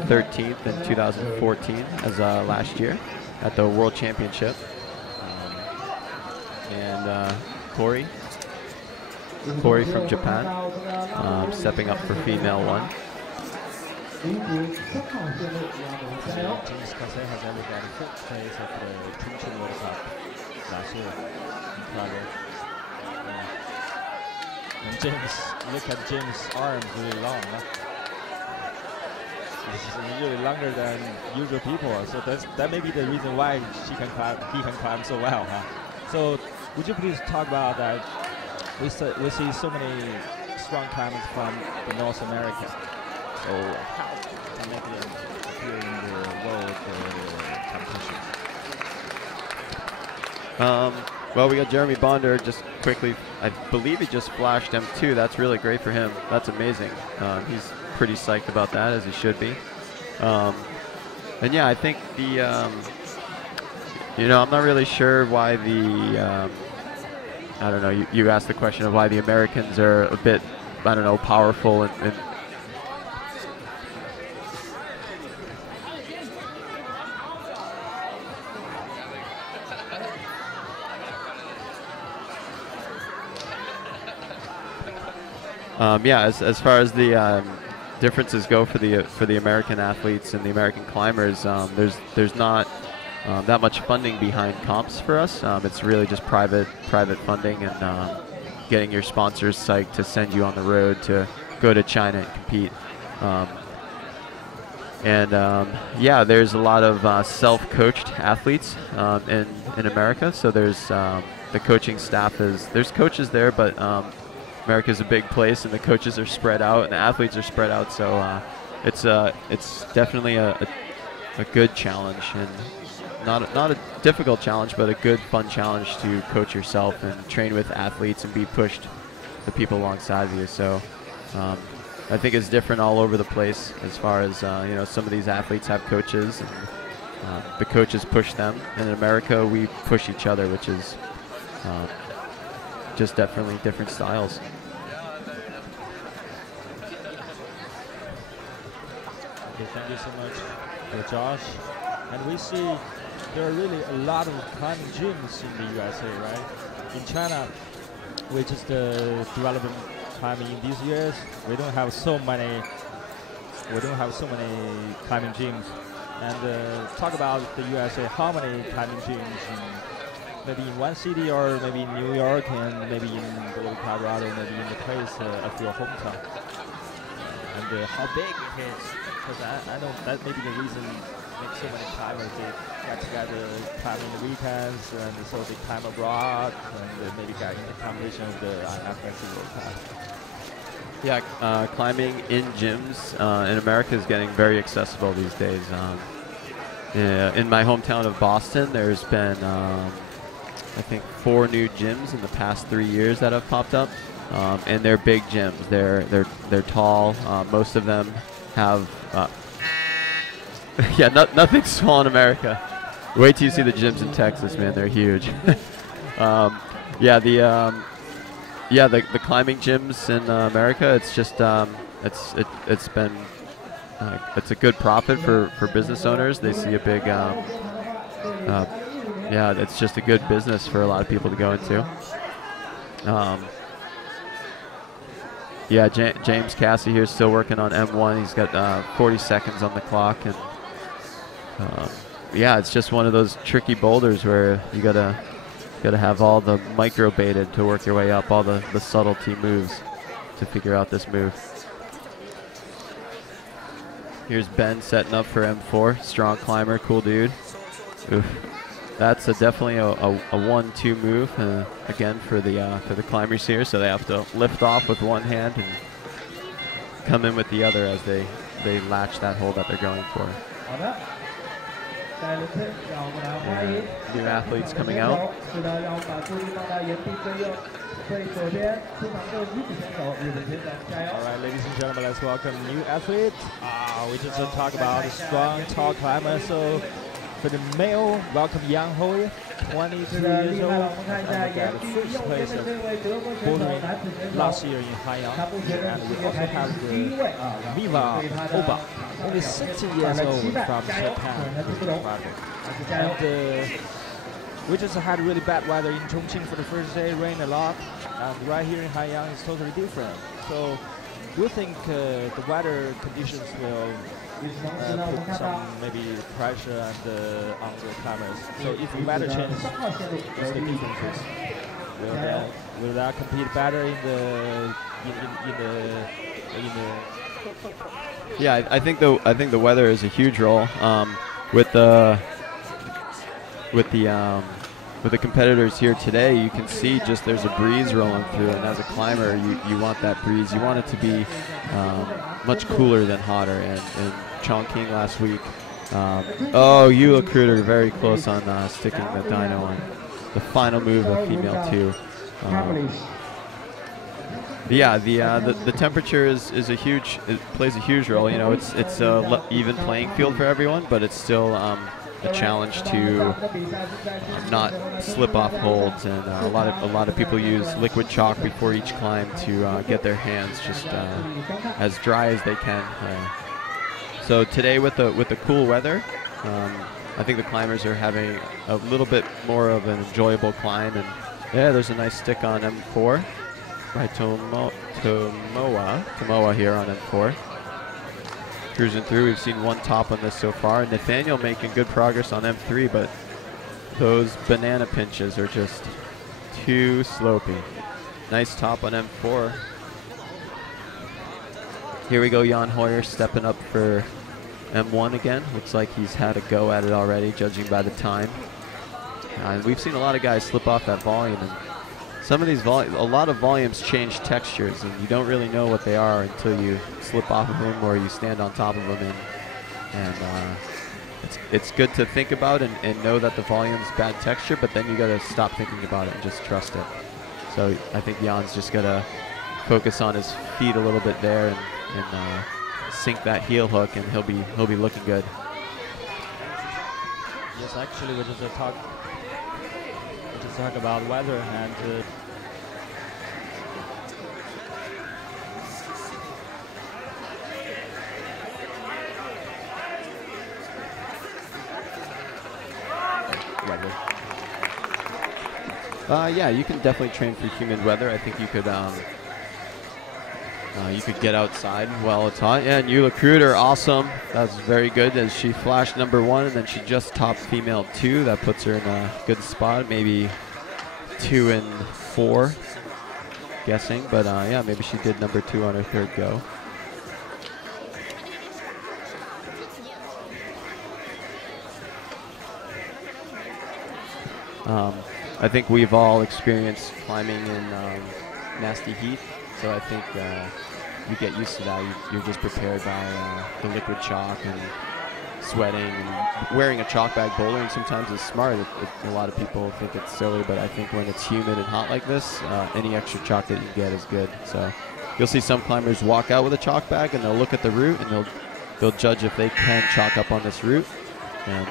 13th in 2014 as last year at the World Championship. And Corey from Japan, stepping up for female 1. James Casey has only got a 5th place at the Chongqing World Cup last year. And James, look at James' arms, really long. Huh? It's really longer than usual people, so that may be the reason why he can climb so well. Huh? So would you please talk about that? We see so many strong climbers from North America. So how can they appear in the world competitions? Well, we got Jeremy Bonder just quickly. I believe he just flashed M2. That's really great for him. That's amazing. He's pretty psyched about that, as he should be. And yeah, I think the, I'm not really sure why the, I don't know, you asked the question of why the Americans are a bit, I don't know, powerful and yeah, as far as the differences go for the American athletes and the American climbers, there's not that much funding behind comps for us. It's really just private funding and getting your sponsors psyched to send you on the road to go to China and compete. Yeah, there's a lot of self-coached athletes in America. So there's the coaching staff there's coaches there, but America's a big place, and the coaches are spread out, and the athletes are spread out. So it's definitely a good challenge, and not a difficult challenge, but a good, fun challenge to coach yourself and train with athletes and be pushed the people alongside of you. So I think it's different all over the place as far as some of these athletes have coaches, and the coaches push them. And in America, we push each other, which is just definitely different styles. Okay, thank you so much, Josh. And we see there are really a lot of climbing gyms in the USA, right? In China, we're just developing climbing in these years. We don't have so many climbing gyms. And talk about the USA, how many climbing gyms maybe in one city, or maybe in New York, and maybe in Colorado, maybe in the place of your hometown. And how big it is, because I know that may be the reason make so many climbers, they get together, climb in the weekends, and so they climb abroad, and maybe get in the competition of the IFSC World Cup. Yeah, climbing in gyms in America is getting very accessible these days. Yeah, in my hometown of Boston, there's been, I think, 4 new gyms in the past 3 years that have popped up, and they're big gyms. They're tall. Most of them have, yeah, nothing's small in America. Wait till you see the gyms in Texas, man. They're huge. Yeah, the climbing gyms in America, it's just it's been it's a good profit for business owners. They see a big yeah, it's just a good business for a lot of people to go into. Yeah, James Cassie here is still working on M1. He's got 40 seconds on the clock, and yeah, it's just one of those tricky boulders where you gotta have all the micro baited to work your way up, all the subtlety moves to figure out this move. Here's Ben setting up for M4. Strong climber, cool dude. Oof. That's definitely a 1-2 move again for the climbers here. So they have to lift off with one hand and come in with the other as they latch that hold that they're going for. Yeah, new athletes coming out. All right, ladies and gentlemen, let's welcome new athlete. We just talk about a strong, tall climber. So for the male, welcome Yang Hoi, 22 years old, and got the first place of bouldering last year in Haiyang. And we also have the Viva Oba, only 16 years old from Japan. And we just had really bad weather in Chongqing for the first day, rained a lot, and right here in Haiyang is totally different. So we think the weather conditions will put some maybe pressure on the climbers. So if the weather changes, what's the differences? Will that compete better in the Yeah, I think the weather is a huge role with the competitors here today. You can see just there's a breeze rolling through, and as a climber, you want that breeze. You want it to be much cooler than hotter. And Chongqing last week, Eula Kruder very close on sticking the dyno on the final move of female 2. Yeah, the temperature is a huge, it plays a huge role. You know, it's a even playing field for everyone, but it's still a challenge to not slip off holds, and a lot of people use liquid chalk before each climb to get their hands just as dry as they can. So today with the cool weather, I think the climbers are having a little bit more of an enjoyable climb, and yeah, there's a nice stick on M4 by Tomoa here on M4. Cruising through, we've seen one top on this so far. Nathaniel making good progress on M3, but those banana pinches are just too slopey. Nice top on M4. Here we go, Jan Hoyer stepping up for M1 again. Looks like he's had a go at it already, judging by the time. We've seen a lot of guys slip off that volume, and some of these a lot of volumes change textures, and you don't really know what they are until you slip off of them or you stand on top of them. And it's good to think about and know that the volume's bad texture, but then you gotta stop thinking about it and just trust it. So I think Jan's just gotta focus on his feet a little bit there and sink that heel hook, and he'll be looking good. Yes, actually, we just talk about weather, and weather. Yeah, you can definitely train for humid weather. I think you could get outside while it's hot. Yeah, and Eula Kruder, awesome. That's very good as she flashed #1, and then she just topped female 2. That puts her in a good spot, maybe 2 and 4, guessing. But yeah, maybe she did #2 on her 3rd go. I think we've all experienced climbing in nasty heat, so I think you get used to that. You're just prepared by the liquid chalk and sweating and wearing a chalk bag bouldering sometimes is smart. A lot of people think it's silly, but I think when it's humid and hot like this, any extra chalk that you get is good. So you'll see some climbers walk out with a chalk bag and they'll look at the route and they'll judge if they can chalk up on this route. And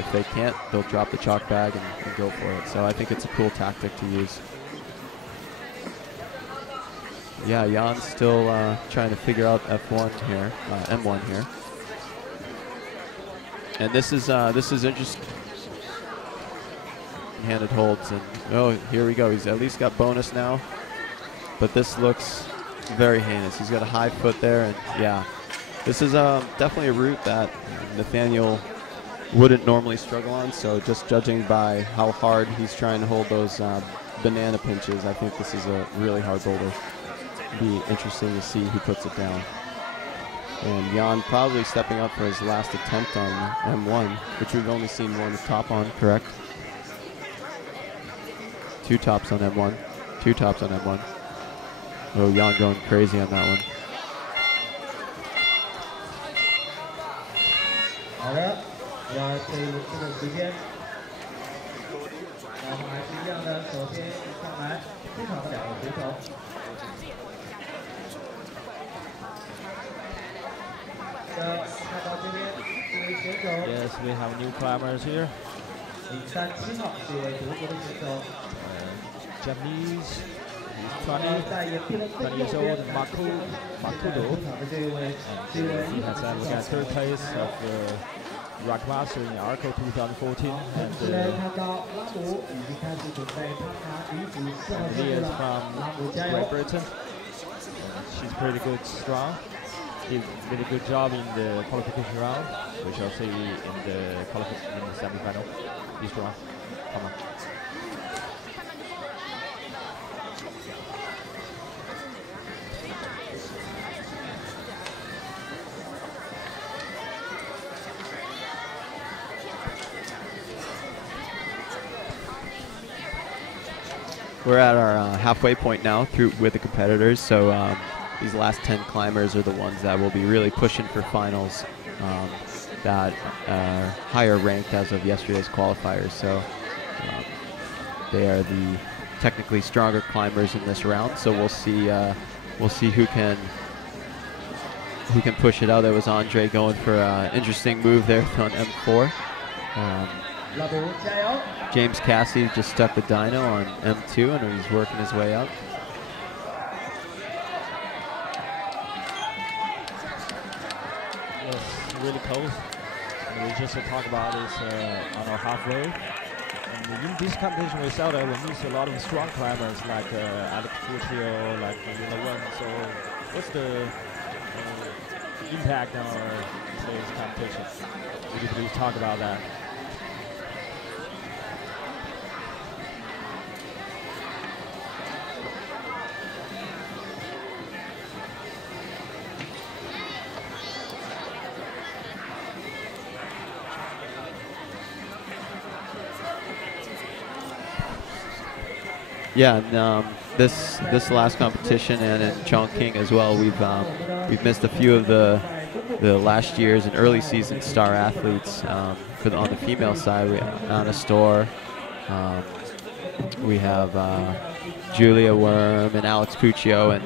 if they can't, they'll drop the chalk bag and go for it. So I think it's a cool tactic to use. Yeah, Jan's still trying to figure out F1 here, M1 here. And this is interesting. Handed holds, and oh, here we go. He's at least got bonus now. But this looks very heinous. He's got a high foot there, and yeah. This is definitely a route that Nathaniel wouldn't normally struggle on, so just judging by how hard he's trying to hold those banana pinches, I think this is a really hard boulder. Be interesting to see who puts it down. And Jan probably stepping up for his last attempt on M1, which we've only seen one top on, correct? 2 tops on M1. 2 tops on M1. Oh, Jan going crazy on that one. 好的，要这一次的时间，那我们还是一样的，首先上来出场的2位选手。看到这边这位选手。Yes, we have new climbers here. 03号是德国的选手。Japanese. He's 20 years old, Makudo. He has got 3rd place of Rock Master in Arco 2014. And Leah is from Great Britain. She's pretty good, strong. He did a good job in the qualification round. We shall see in the semi-final. He's strong. Come on. We're at our halfway point now with the competitors, so these last 10 climbers are the ones that will be really pushing for finals that are higher ranked as of yesterday's qualifiers. So they are the technically stronger climbers in this round. So we'll see who can push it out. There was Andre going for an interesting move there on M4. James Cassidy just stuck the dyno on M2 and he's working his way up. Yes, really close. And we just talk about this on our halfway. And in this competition we saw that we meet a lot of strong climbers like Alex Fuccio, like One. So what's the impact on our today's competition? Would you please talk about that? Yeah, and this last competition and in Chongqing as well, we've missed a few of the last year's and early season star athletes on the female side. We have Anna Storr, we have Julia Worm and Alex Puccio, and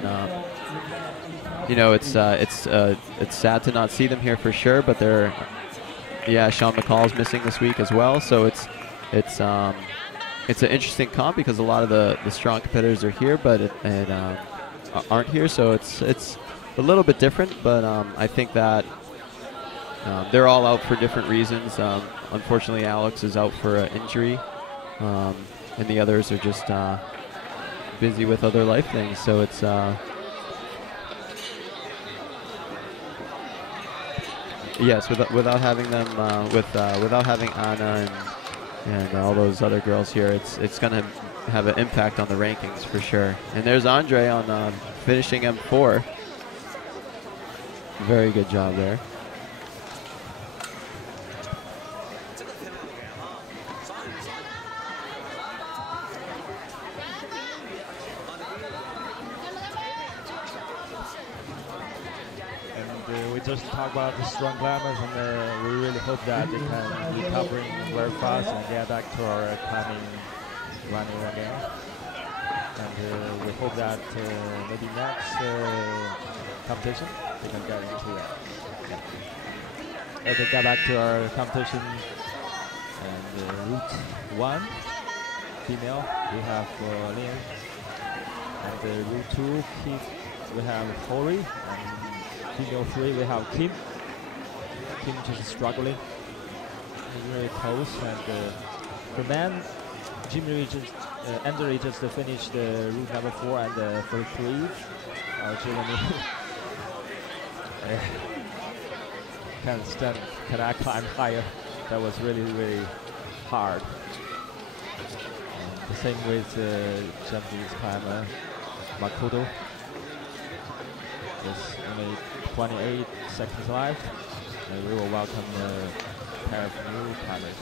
you know it's sad to not see them here for sure, but Sean McCall's missing this week as well, so it's an interesting comp because a lot of the strong competitors are here, but aren't here, so it's a little bit different. But I think that they're all out for different reasons. Unfortunately, Alex is out for an injury, and the others are just busy with other life things. So it's yes, without having them, without having Anna and all those other girls here, it's going to have an impact on the rankings for sure. And there's Andre on finishing M4. Very good job there. just talk about the strong climbers, and we really hope that they can recover very fast and get back to our climbing running again. And we hope that maybe next competition they can get into that. Yeah. Okay, get back to our competition. And route 1, female, we have Lin. And route 2, we have Hori. And female 3, we have Kim. Kim just struggling. Very close. And for men, Andrew just finished route number 4, and for 3, Jeremy can't stand. Can I climb higher? That was really, really hard. The same with Japanese climber Makoto. There's only 28 seconds left, and we will welcome a pair of new climbers.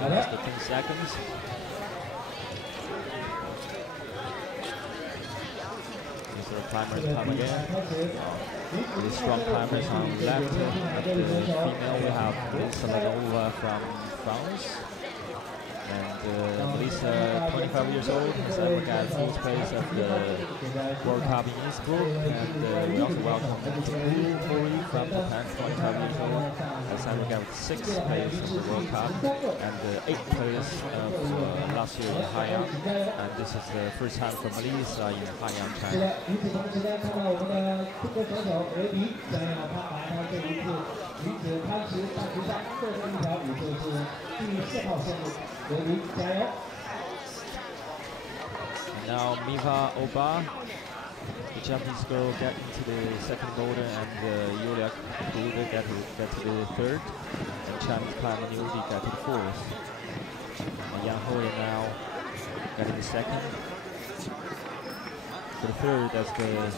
Less than 10 seconds. These are climbers come again. Really strong climbers on left. At the female, we have Melissa Lenova from France. And Melissa, 25 years old, has ever got fourth place at the World Cup in Innsbruck. And we also welcome Tori from Japan, 25 years old, has ever got sixth place in the World Cup and eighth place of last year in Haiyang. And this is the first time for Melissa in Haiyang, China. 女子攀石半途赛最后一条，也就是第4号线路，维尼加油！ Now Miva Oba, the Japanese girl, get into the second boulder, and Yulia Kuda get to the third, and Chinese climber Niuzi get to the fourth. And Yang Hoi now getting the second. For the third, that's the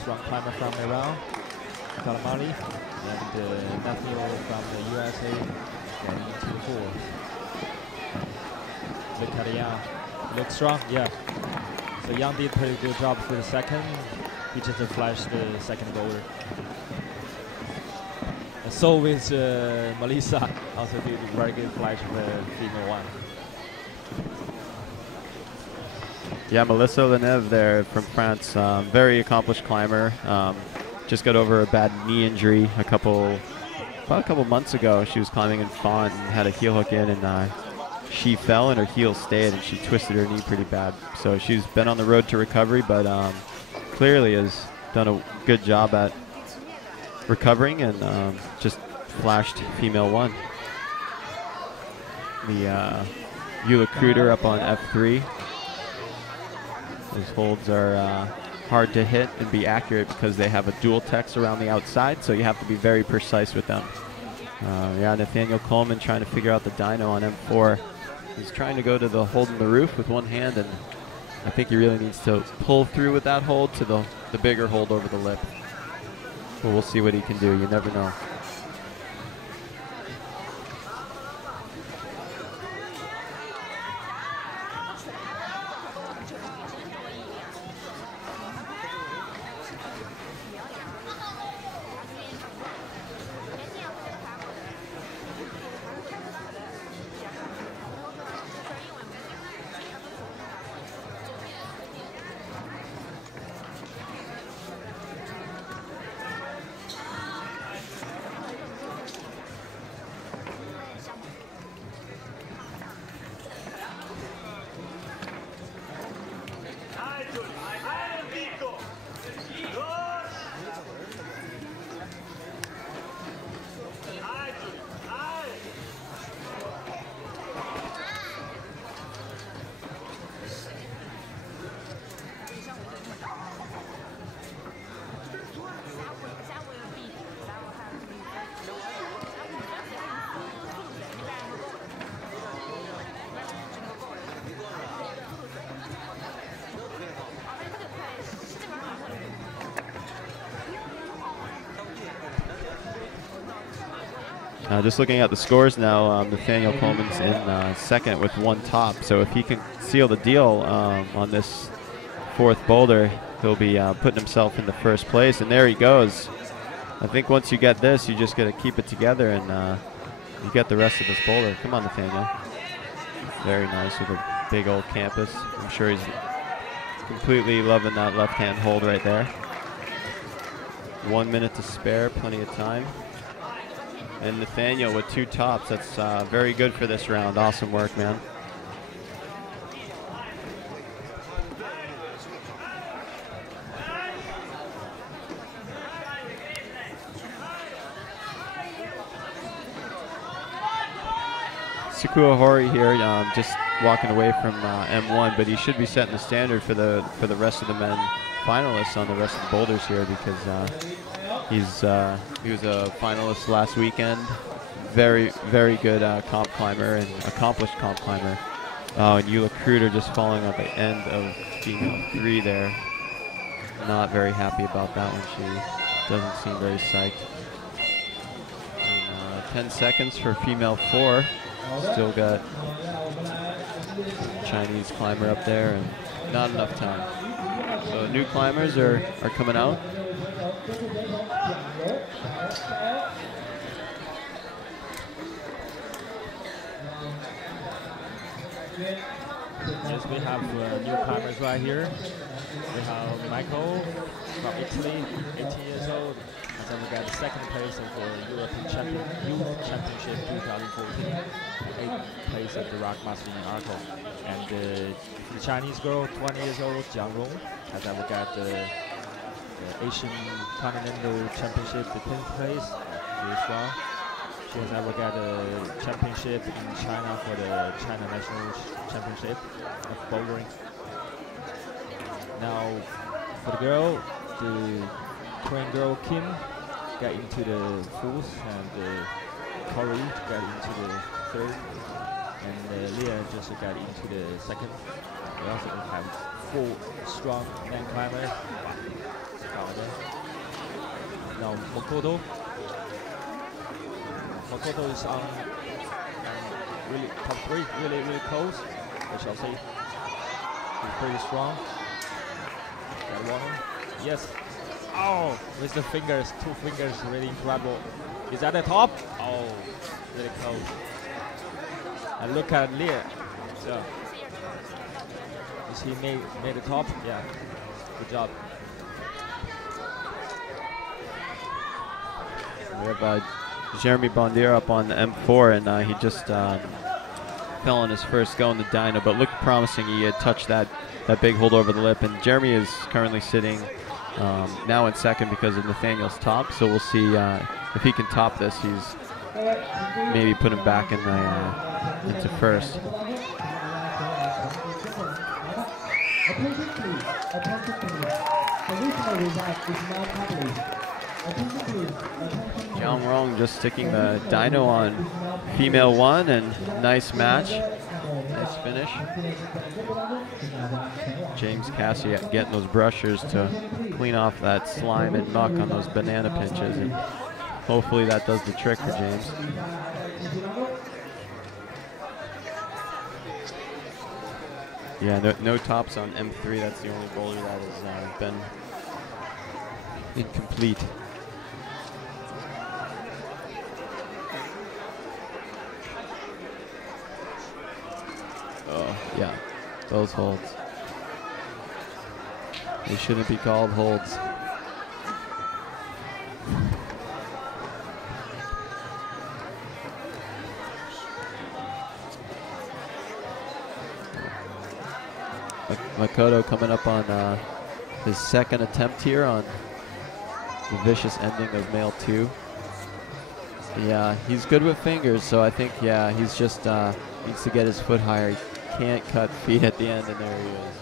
strong climber from Iran, Kalamari, and Nathaniel from the USA getting into the fourth. Look at Yang. Looks strong, yeah. So Yang did a pretty good job for the second. He just flashed the second boulder. And so with Melissa, also did a very good flash for the female one. Yeah, Melissa Leneve there from France, very accomplished climber. Just got over a bad knee injury about a couple months ago. She was climbing in Font and had a heel hook in, and she fell and her heel stayed, and she twisted her knee pretty bad. So she's been on the road to recovery, but clearly has done a good job at recovering, and just flashed female one. The Eula Kruder up on F3. Those holds are hard to hit and be accurate because they have a dual text around the outside, so you have to be very precise with them. Yeah, Nathaniel Coleman trying to figure out the dyno on M4. He's trying to go to the hold in the roof with one hand, and I think he really needs to pull through with that hold to the bigger hold over the lip. But we'll see what he can do. You never know. Just looking at the scores now, Nathaniel Coleman's in second with 1 top. So if he can seal the deal on this 4th boulder, he'll be putting himself in the 1st place. And there he goes. I think once you get this, you just got to keep it together and you get the rest of this boulder. Come on, Nathaniel. Very nice with a big old campus. I'm sure he's completely loving that left-hand hold right there. 1 minute to spare, plenty of time. And Nathaniel with 2 tops. That's very good for this round. Awesome work, man. Sakua Hori here, just walking away from M1, but he should be setting the standard for the rest of the men finalists on the rest of the boulders here, because he was a finalist last weekend. Very, very good comp climber and accomplished comp climber. And Eula Kruder just falling at the end of female 3 there. Not very happy about that one. She doesn't seem very psyched. And, 10 seconds for female 4. Still got Chinese climber up there and not enough time. So new climbers are coming out. Yes, we have new climbers right here. We have Michael from Italy, 18 years old. And then we got the 2nd place of the European Youth Championship 2014, 8th place at the Rock Master in Arco. And the Chinese girl, 20 years old, Jiang Rong. And then we got the Asian Continental Championship, the 10th place, really strong. She has never got a championship in China for the China National Championship of bouldering. Now, for the girl, the Korean girl Kim got into the 4th, and Corey got into the 3rd, and Leah just got into the 2nd. We also have 4 strong man climbers. Now Makoto is on really top 3, really close. We shall see. He's pretty strong. Got one. Yes. Oh, with the fingers, 2 fingers, really incredible. Is that the top? Oh, really close. And look at Leah. So, is he made the top? Yeah. Good job. We have Jeremy Bondier up on the M4, and he just fell on his first go in the dyno, but looked promising. He had touched that big hold over the lip, and Jeremy is currently sitting now in 2nd because of Nathaniel's top, so we'll see if he can top this. He's maybe put him back in into 1st. Jiang Rong just sticking the dyno on female 1, and nice match. Nice finish. James Cassie getting those brushers to clean off that slime and muck on those banana pinches, and hopefully that does the trick for James. Yeah, no tops on M3. That's the only boulder that has been incomplete. Oh, yeah, those holds. They shouldn't be called holds. Makoto coming up on his 2nd attempt here on the vicious ending of male 2. Yeah, he's good with fingers, so I think, yeah, he's just needs to get his foot higher. He can't cut feet at the end, and there he is.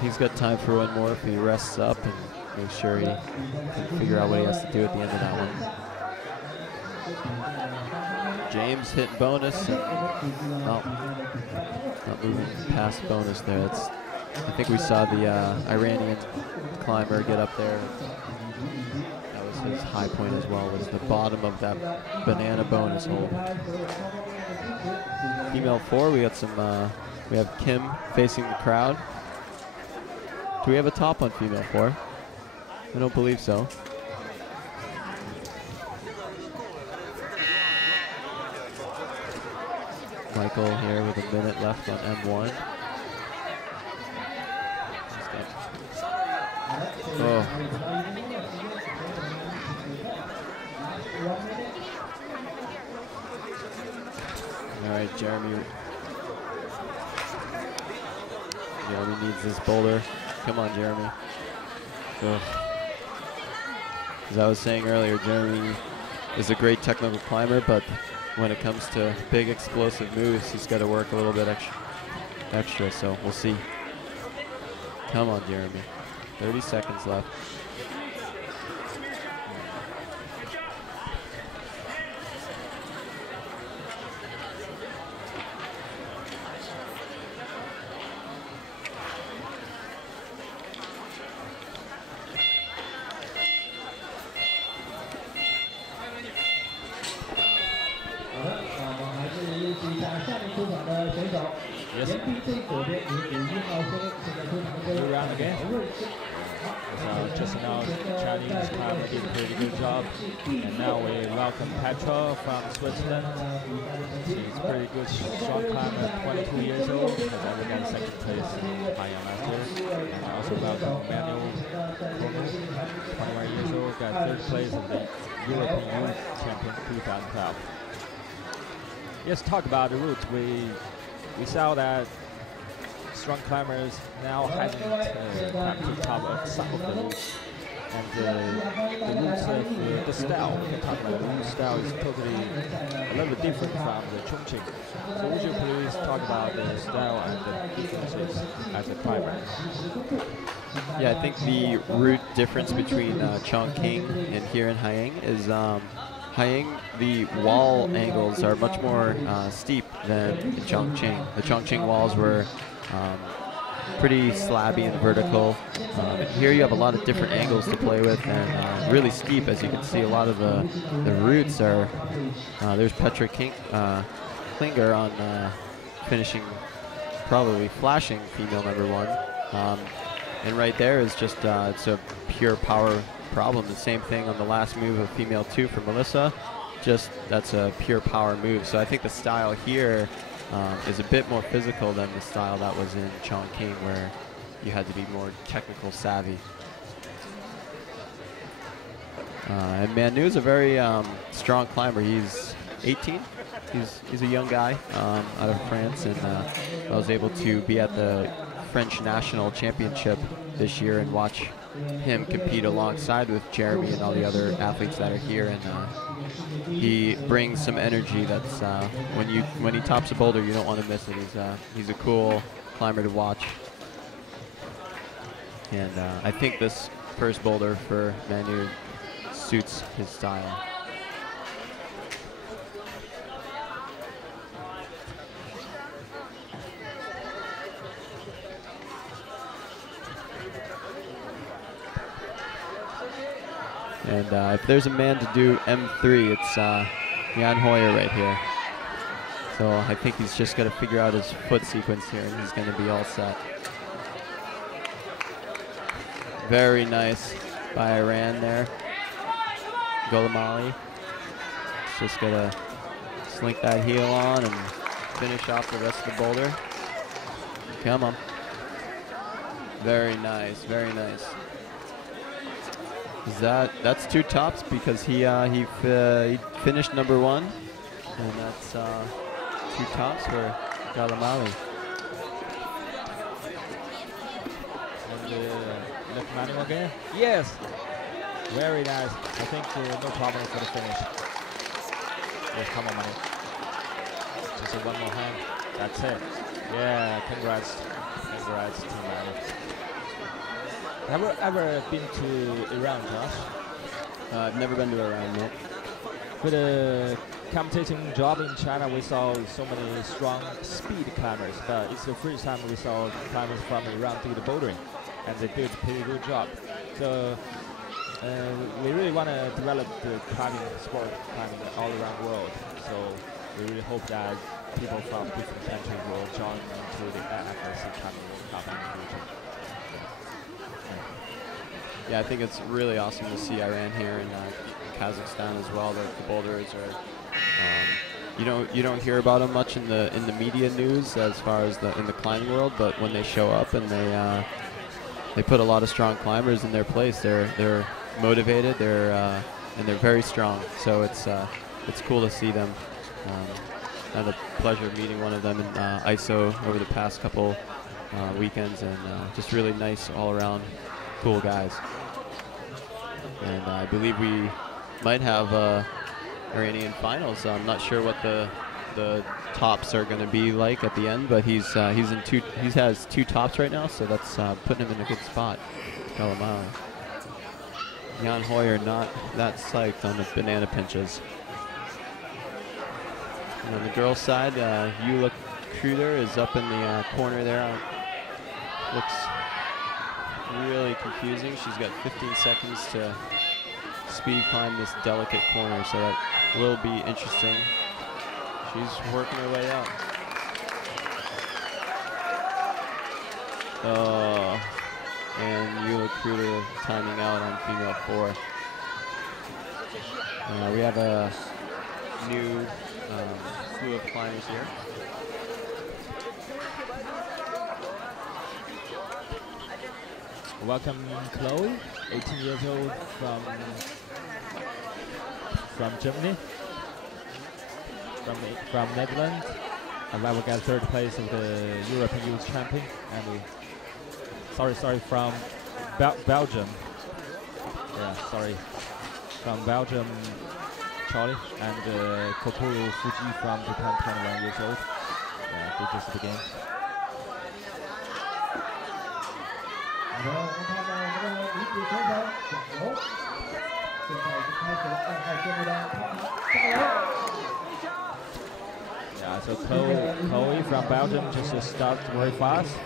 He's got time for one more if he rests up and makes sure he can figure out what he has to do at the end of that one. James hitting bonus, and not moving past bonus there. I think we saw the Iranian climber get up there. That was his high point as well, was the bottom of that banana bonus hold. Female 4, we got some, we have Kim facing the crowd. Do we have a top on female 4? I don't believe so. Michael here with a minute left on M1. Oh. All right, Jeremy. Jeremy needs this boulder. Come on, Jeremy. Go. As I was saying earlier, Jeremy is a great technical climber, but when it comes to big explosive moves, he's got to work a little bit extra, so we'll see. Come on, Jeremy. 30 seconds left. Round again. Just announced Chinese climber did a pretty good job. And now we welcome Petra from Switzerland. She's pretty good, strong climber, 22 years old. Has ever got second place in Haiyang last year. And I also welcome Manuel, 21 years old, got third place in the European Youth Champion 2012. Let's talk about the route. We saw that strong climbers now haven't climbed to the top of some of the routes. And the routes of the style, we can talk about the route style, is totally a little bit different from the Chongqing. So would you please talk about the style and the differences as a climber? Yeah, I think the route difference between Chongqing and here in Haiyang is Haiyang, the wall angles are much more steep than in Chongqing. The Chongqing walls were pretty slabby and vertical. Here you have a lot of different angles to play with and really steep, as you can see. A lot of the routes are, there's Petra Klinger on finishing, probably flashing female #1. And right there is just, it's a pure power problem. The same thing on the last move of female 2 for Melissa. Just, that's a pure power move. So I think the style here is a bit more physical than the style that was in Chongqing, where you had to be more technical savvy. And Manu is a very strong climber. He's 18. He's a young guy out of France, and I was able to be at the French National Championship this year and watch him compete alongside with Jeremy and all the other athletes that are here, and he brings some energy that's when he tops a boulder, you don't want to miss it. He's a cool climber to watch, and I think this first boulder for Manu suits his style. And if there's a man to do M3, it's Jan Hoyer right here. So I think he's just got to figure out his foot sequence here, and he's going to be all set. Very nice by Iran there. Golamali. Just got to slink that heel on and finish off the rest of the boulder. Come on. Very nice, very nice. That's 2 tops because he finished #1, and that's 2 tops for Galamali. And left Manu again. Yes, very nice. I think no problem for the finish. Yes, come on, Manu. Just one more hand. That's it. Yeah, congrats to Manu. Have you ever been to Iran, Josh? I've never been to Iran yet. With a competition job in China, we saw so many strong speed climbers, but it's the first time we saw climbers from Iran do the bouldering, and they did a pretty good job. So we really want to develop the climbing sport all around the world. So we really hope that people from different countries will join into the IFSC climbing World Cup in the future. Yeah, I think it's really awesome to see Iran here in Kazakhstan as well. The boulders are, you don't hear about them much in the media news as far as in the climbing world, but when they show up and they put a lot of strong climbers in their place, they're motivated, and they're very strong. So it's cool to see them. I had the pleasure of meeting one of them in ISO over the past couple weekends, and just really nice all-around cool guys. And I believe we might have Iranian finals. I'm not sure what the tops are going to be like at the end, but he has 2 tops right now, so that's putting him in a good spot. Kalamau. Jan Hoyer not that psyched on the banana pinches. And on the girls' side, Eula Kruder is up in the corner there. Looks really confusing. She's got 15 seconds to speed climb this delicate corner, so that will be interesting. She's working her way up. And Eula Kruder timing out on female 4. We have a new crew of climbers here. Welcome Chloe, 18 years old from Germany, from Netherlands. We got 3rd place of the European Youth Champion, and from Belgium. Yeah, sorry, from Belgium, Charlie, and Kokoro Fuji from Japan, 21 years old. Yeah, they just began. Yeah, so Chloe from Belgium just started very fast.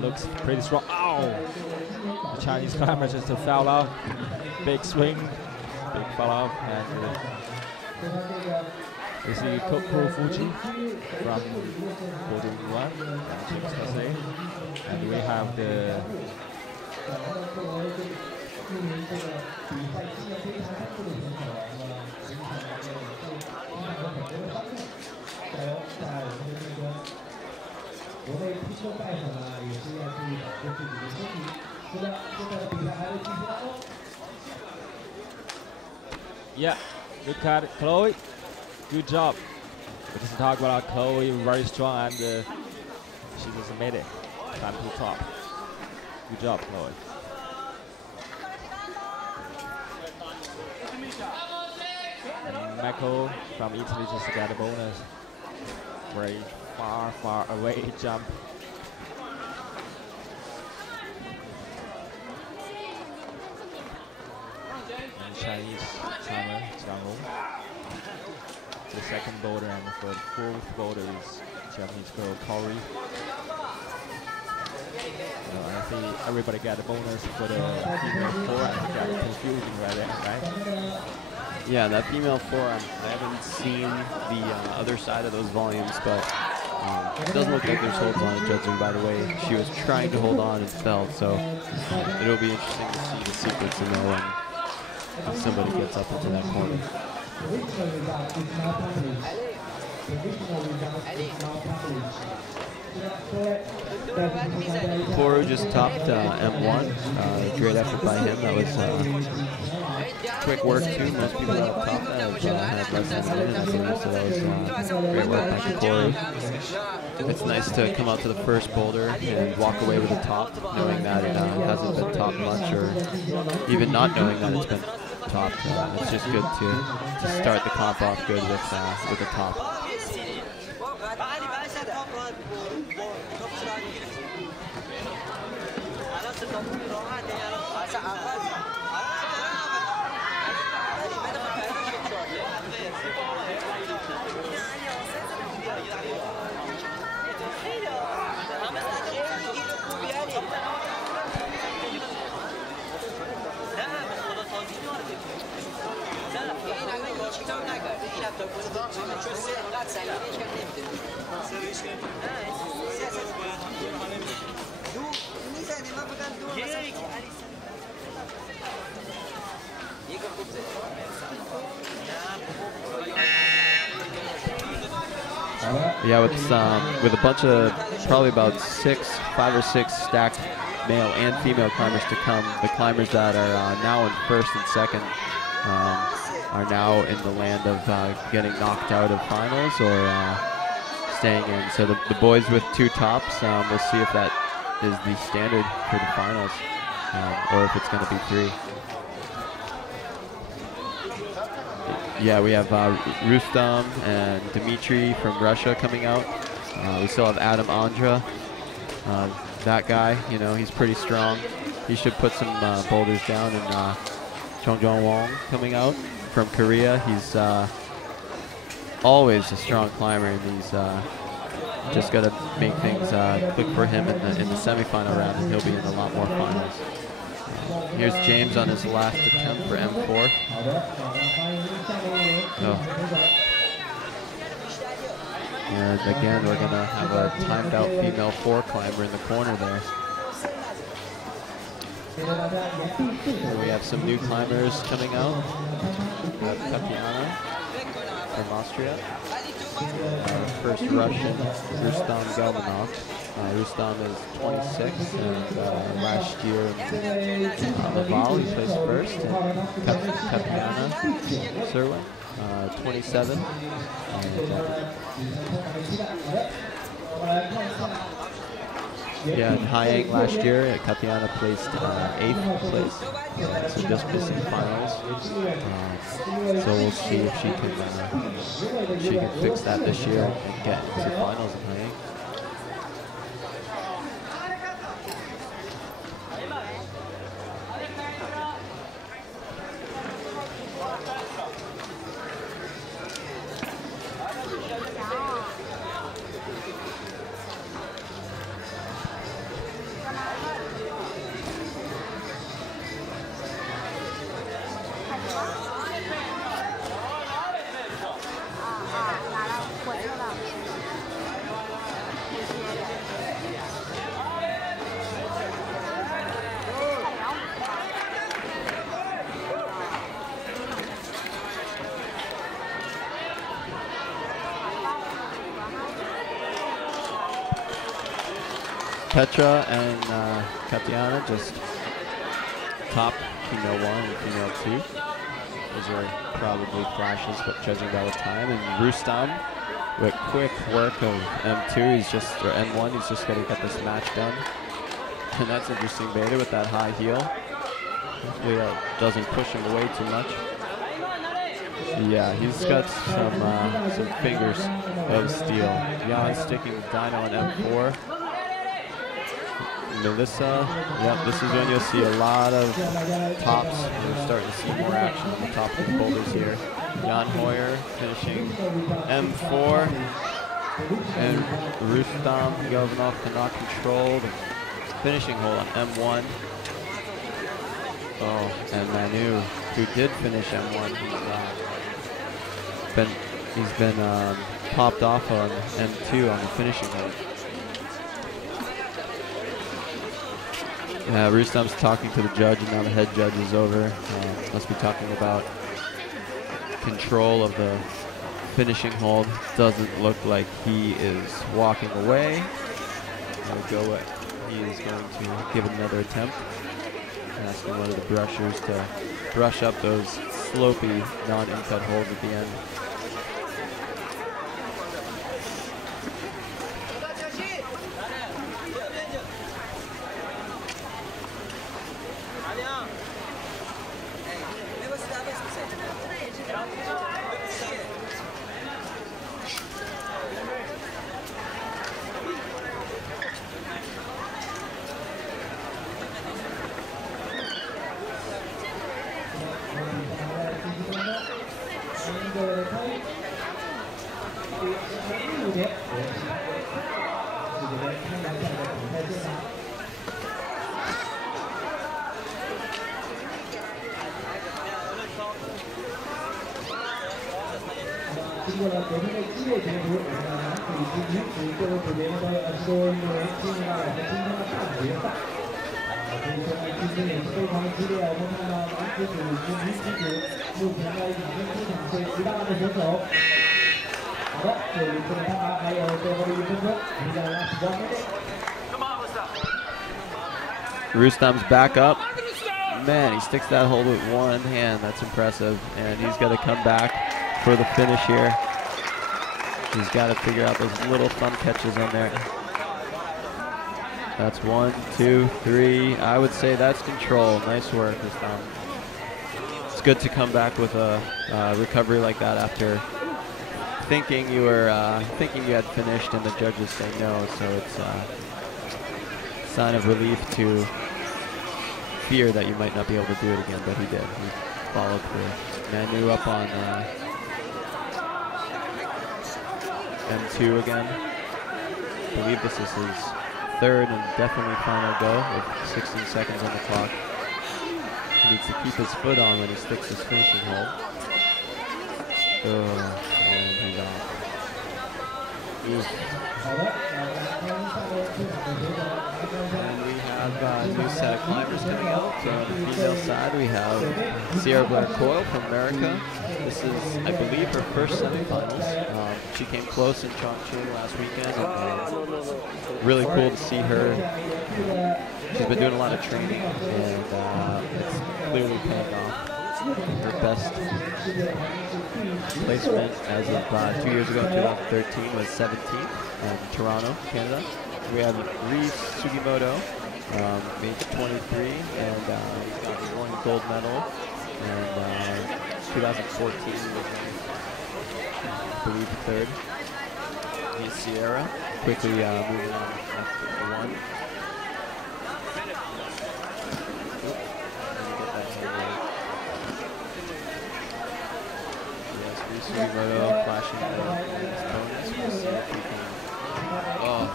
Looks pretty strong. Ow! The Chinese climber just fell off. Big swing, big fall off, and we see Kokoro Fuji from Bouldering 1 and James Cassay. And we have the yeah, look at Chloe. Good job. We just talk about Chloe, very strong, and she just made it. Time to the top. Good job, Chloe. And Michael from Italy just got a bonus. Very far away jump. And Chinese climber, Zhang Rong. The 2nd boulder, and for the 4th boulder is Japanese girl Corey. I think everybody got a bonus for the female 4. I think that's confusing right there, right? Yeah, that female 4, I haven't seen the other side of those volumes, but it doesn't look like there's holds on it, judging by the way she was trying to hold on and fell, so it'll be interesting to see the secrets and know when somebody gets up into that corner. Koru just topped M1. Great effort by him. That was quick work too. Most people that have topped that have had less than a minute, I believe, so that was great work by Koru. It's nice to come out to the first boulder and walk away with a top, knowing that it hasn't been topped much, or even not knowing that it's been topped. It's just good to start the comp off good with a top. Yeah, with a bunch of probably about 5 or 6 stacked male and female climbers to come. The climbers that are now in first and second are now in the land of getting knocked out of finals or staying in. So the boys with 2 tops, we'll see if that is the standard for the finals or if it's going to be 3. Yeah, we have Rustam and Dmitry from Russia coming out. We still have Adam Andra. That guy, you know, he's pretty strong. He should put some boulders down. And Chongjong Wong coming out from Korea. He's always a strong climber, and he's just got to make things click for him in the semifinal round, and he'll be in a lot more finals. Here's James on his last attempt for M4. Oh. And again, we're going to have a timed out female 4 climber in the corner there. And we have some new climbers coming out. We have Tatiana from Austria. First Russian, Rustam Galmanov. Rustam is 26, and last year on Laval he placed first. And Tatiana Serwin, 27. Yeah, in Haiyang last year, Tatiana placed 8th place, so just missing finals. So we'll see if she can fix that this year and get into finals in Haiyang. Petra and Tatiana just top female 1 and female 2. Those are probably flashes, but judging by the time. And Rustam, with quick work of M2, or M1, he's just got to get this match done. And that's interesting, Beta, with that high heel. Hopefully that doesn't push him away too much. Yeah, he's got some fingers of steel. Jan sticking Dino on M4. Melissa, yep, this is when you'll see a lot of tops. We're starting to see more action on the top of the boulders here. Jan Hoyer finishing M4. And Rustam Galvanov cannot control the finishing hole on M1. Oh, and Manu, who did finish M1, he's been popped off on M2 on the finishing hole. Rustam's talking to the judge, and now the head judge is over. Must be talking about control of the finishing hold. Doesn't look like he is walking away. He is going to give it another attempt. Asking one of the brushers to brush up those slopey, non-incut holds at the end. 过了昨天的激烈角逐，我们的男子以及女子各个组别都有20多位运动员进入到我们今天的大组决赛。所以说呢，竞争也是非常的激烈。我们看到男子组以及女子组目前呢已经出场这18位的选手。好的，对于这个他们还有最后的1分钟，我们将来比较分队。 Rustam's back up. Man, he sticks that hold with one hand. That's impressive. And he's got to come back for the finish here. He's got to figure out those little thumb catches on there. That's 1, 2, 3. I would say that's control. Nice work, Rustam. It's good to come back with a recovery like that after thinking you had finished and the judges say no. So it's a sign of relief to fear that you might not be able to do it again, but he did. He followed through. Manu up on M2 again. I believe this is his third and definitely final go with 16 seconds on the clock. He needs to keep his foot on when he sticks his finishing hold. Oh, and he's off. And we have a new set of climbers coming out. So on the female side, we have Sierra Blair Coyle from America. This is, I believe, her first semifinals. She came close in Chongqing last weekend. And, really cool to see her. She's been doing a lot of training, and it's clearly paying off. Her best placement as of 2 years ago, 2013, was 17th in Toronto, Canada. We have Reese Sugimoto, age 23, and he's got one gold medal. And 2014 was, I believe, third. Here's Sierra, quickly moving on after the one. Sugimoto flashing his opponents. We'll see if he can. Oh.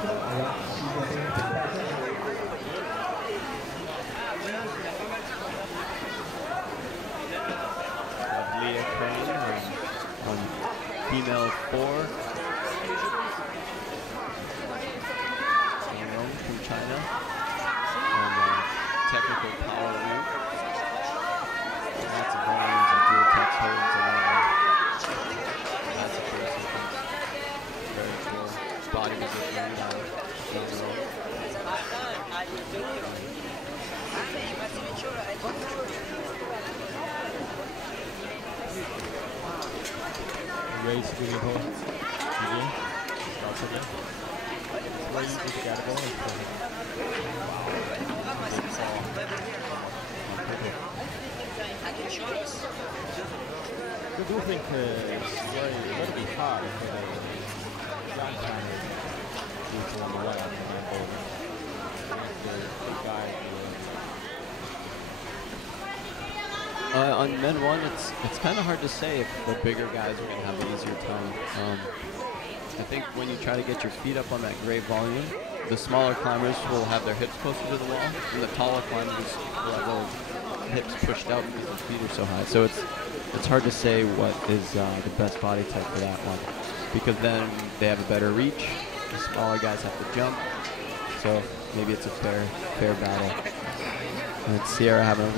Leah Crane on female 4. Haiyang from China on technical power move. Lots of volumes and dual touch holds and body positioning down the road. Race really hard. Again. Starts again. It's very easy to get a ball. I do think it's a little bit hard for the young climbers to on the way up the guy. On men one, it's kind of hard to say if the bigger guys are going to have an easier time. I think when you try to get your feet up on that great volume, the smaller climbers will have their hips closer to the wall, and the taller climbers will have their hips pushed out because their feet are so high. So it's hard to say what is the best body type for that one, because then they have a better reach. The smaller guys have to jump, so maybe it's a fair battle. And Sierra having a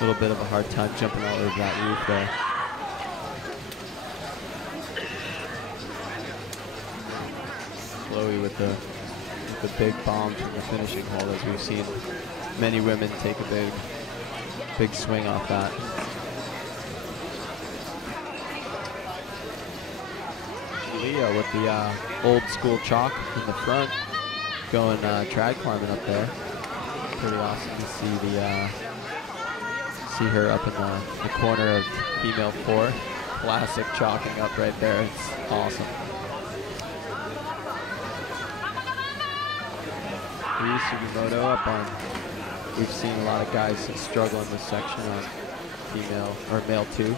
little bit of a hard time jumping all over that roof there. Chloe with the big bombs from the finishing hold, as we've seen many women take a big swing off that. Leah with the old school chalk in the front, going trad climbing up there. Pretty awesome to see her up in the corner of female 4. Classic chalking up right there. It's awesome. Ryu Sugimoto up on. We've seen a lot of guys struggle in this section on female or male 2.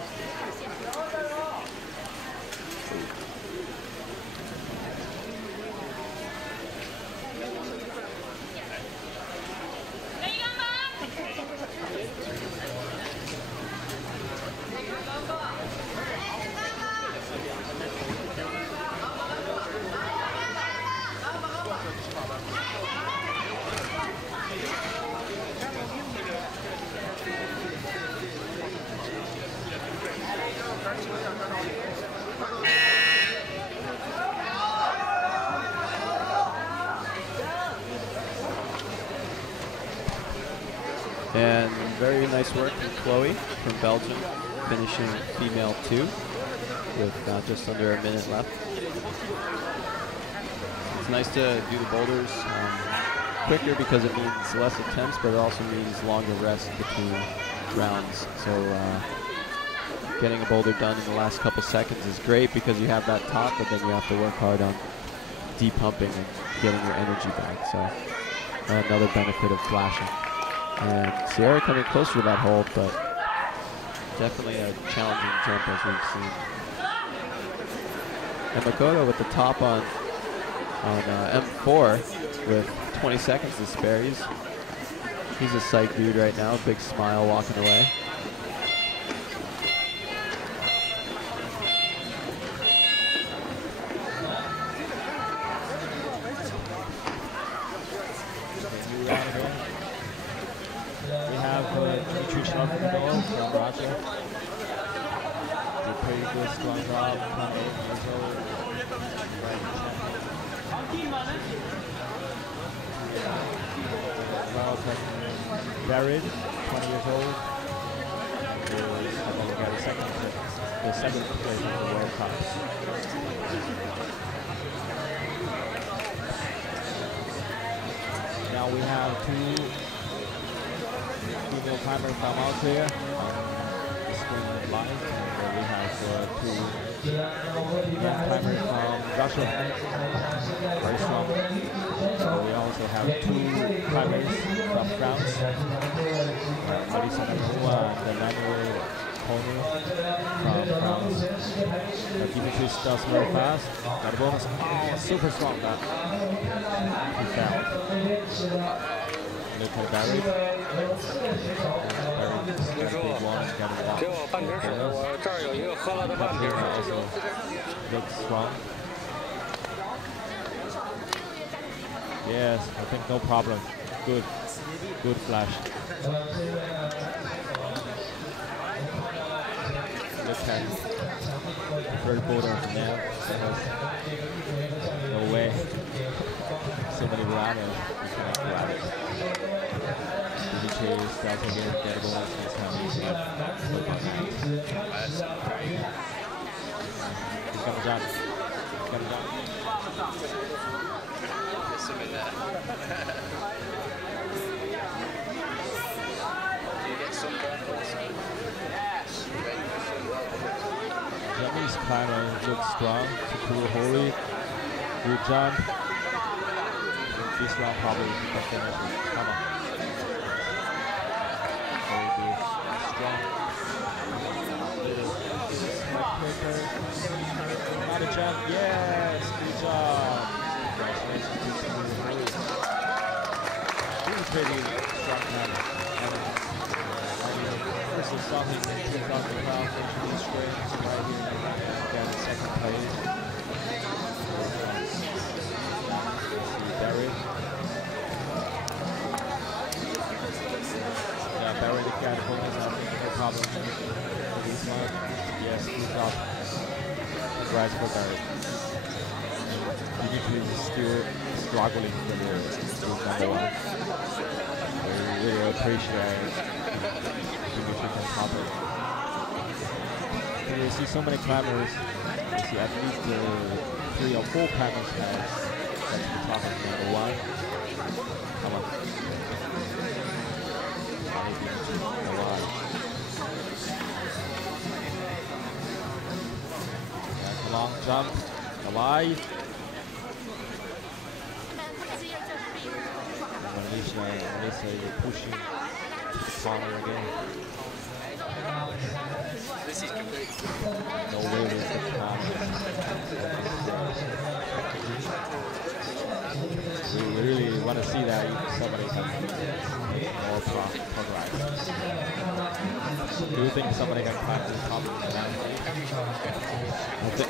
And very nice work from Chloe from Belgium, finishing female 2 with just under a minute left. It's nice to do the boulders quicker because it means less attempts, but it also means longer rest between rounds. So getting a boulder done in the last couple seconds is great because you have that top, but then you have to work hard on depumping and getting your energy back. So another benefit of flashing. And Sierra coming closer to that hole, but definitely a challenging jump as we've seen. And Makoto with the top on M4 with 20 seconds to spare. He's a psyched dude right now, big smile walking away. Buried, 20 years old, got the second place in the World Cup. Now we have 2 female climbers from Austria on the screen live. We have 2 young climbers from Russia, very strong. So we also have 2 climbers from France, Marisa Nagova and Manuel Pony from France. Dimitris does very fast. Nagova is super strong now. He fell. Look at Barry. Big one can walk. Also looks strong. Yes, I think no problem. Good flash. Look at the third boulder of the net. No way. So many runners, you cannot grab it. Dimitri starts again, get a bonus next time he's left. He's gonna jump. Japanese climber looks strong. Super holy. Good jump. This round probably the finish. Come on. Very good. Strong. Not a jump. Yes. Good job. Congratulations to Super holy. This is pretty strong climber. First is stopping 2,000 pounds, introduce straight right here in the second place. Barry. Yeah, Barry the cat bonus, I think no problem for this one. Yes, good job. Congrats for Barry. Dimitri is still struggling for the number 1. We really appreciate Dimitri can top it. You see so many climbers. You see at least 3 or 4 climbers that's the top of number 1. Come on. That's a long jump. Alive. Melissa is pushing to the corner again. No way with the corner. We really want to see that somebody can more progress. Do you think somebody can climb to the top of the mountain?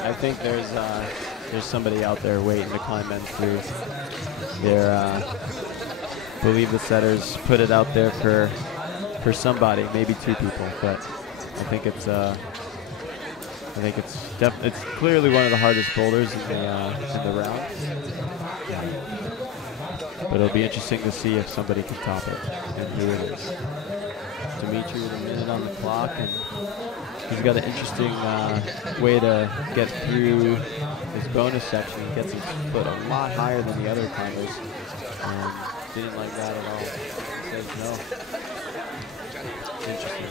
I think there's somebody out there waiting to climb in through. I believe the setters put it out there for somebody, maybe 2 people, but I think it's clearly one of the hardest boulders in the round. But it'll be interesting to see if somebody can top it and who it is. Dimitri with a minute on the clock, and he's got an interesting way to get through his bonus section. He gets his foot a lot higher than the other climbers. Didn't like that at all. Says no. Interesting.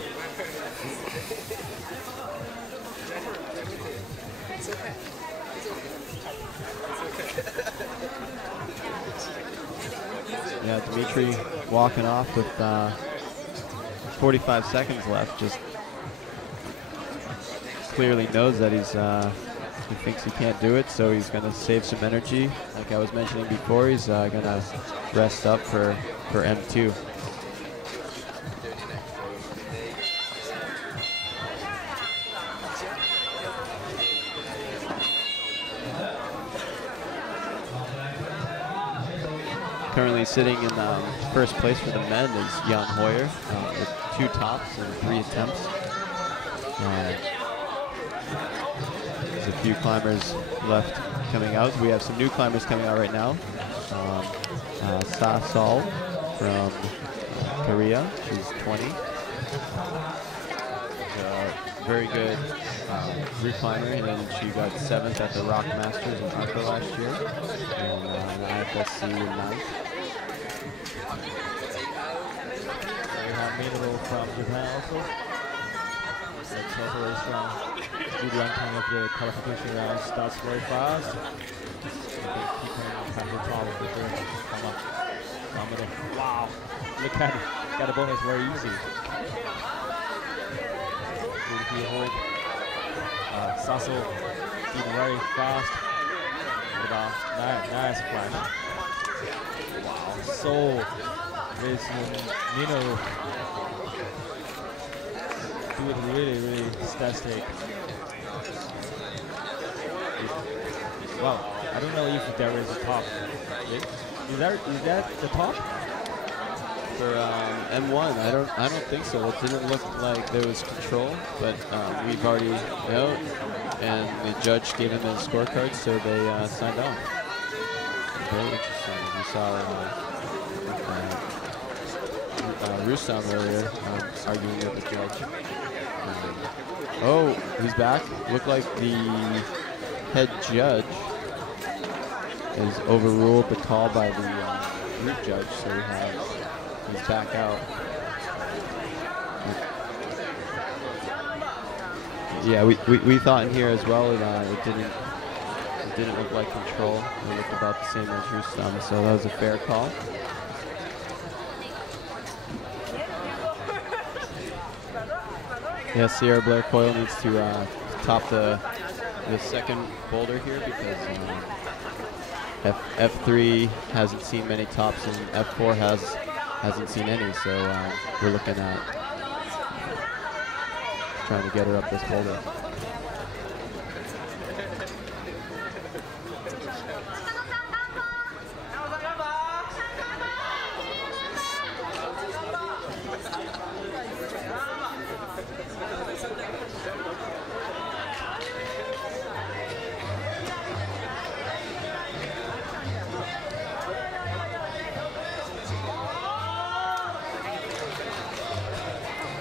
Yeah, Dimitri walking off with 45 seconds left. Just clearly knows that he thinks he can't do it, so he's going to save some energy. Like I was mentioning before, he's going to rest up for M2. Currently sitting in first place for the men is Jan Hoyer with 2 tops and 3 attempts. There's a few climbers left coming out. We have some new climbers coming out right now. Sa Sol from Korea, she's 20. She's a very good route climber, and she got 7th at the Rock Masters in Arco last year, and an IFSC in 9th. We have Minoro from Japan also. That's also very strong. Good ranking of the qualification round, starts very fast. I think he can have the problem for sure. Come on. Wow. Look at it. Got a bonus very easy. Good hold. Sasso did very fast. What about nice climb. Wow. So this Minoro do it really static. Wow, I don't know if there is a top. Is that the top? For M1, I don't think so. It didn't look like there was control, but we've already out, and the judge gave him a scorecard, so they signed off. Very interesting. We saw Rustam earlier arguing with the judge. Oh, he's back. Looked like the head judge has overruled the call by the route judge, so he's back out. Yeah, we thought in here as well that it didn't look like control. It looked about the same as Rustam, so that was a fair call. Yeah, Sierra Blair Coyle needs to top the second boulder here because F3 hasn't seen many tops and F4 hasn't seen any, so we're looking at trying to get her up this boulder.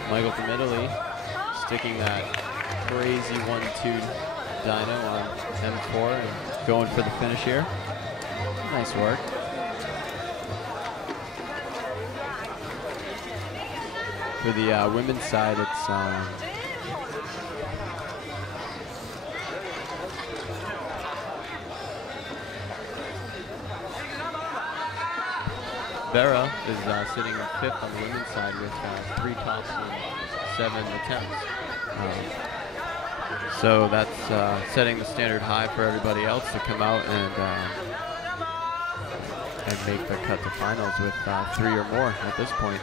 Michael from Italy sticking that crazy 1-2 dyno on M4 and going for the finish here. Nice work. For the women's side, it's Vera is sitting 5th on the women's side with 3 tops and 7 attempts. So that's setting the standard high for everybody else to come out and make the cut to finals with 3 or more at this point.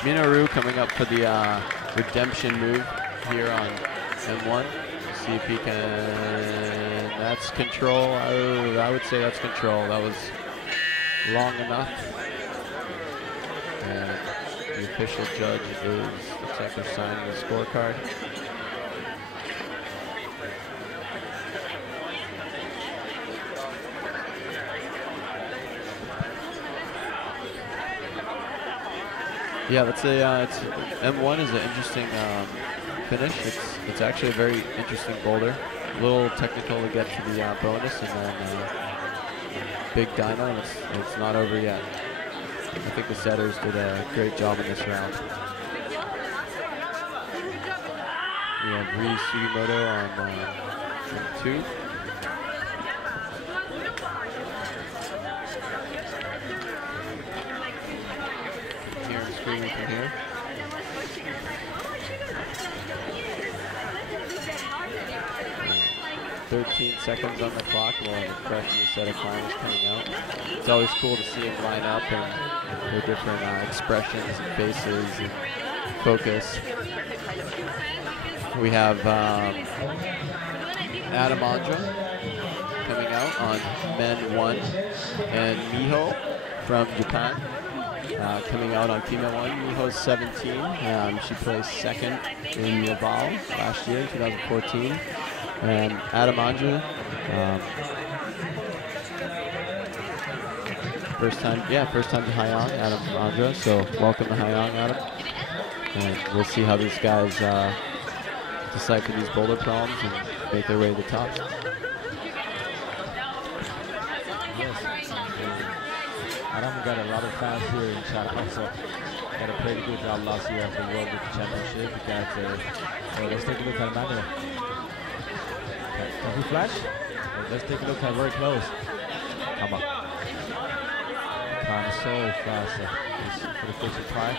Minoru coming up for the redemption move here on M1. See if he can, that's control. I would say that's control. That was long enough. And The official judge is, looks like they're signing the scorecard. Yeah, that's M1 is an interesting finish. It's actually a very interesting boulder. A little technical to get to the bonus, and then big dyno, and it's not over yet. I think the setters did a great job in this round. We have Ryu Sugimoto on 2. Screaming from here. 13 seconds on the clock. We'll have a fresh new set of climbers coming out. It's always cool to see them line up and their different expressions and faces and focus. We have Adam Andra coming out on men 1, and Miho from Japan. Coming out on female 1. Miho's 17. She placed 2nd in Laval last year, 2014. And Adam Andra, first time to Haiyang, Adam Andra. So welcome to Haiyang, Adam. And we'll see how these guys decipher these boulder problems and make their way to the top. Adam got a lot of fans here in China, also got a pretty good job last year at the World Championship. Let's take a look at Emmanuel. Can he flash? Let's take a look at very close. Come on. Time so fast for the first try.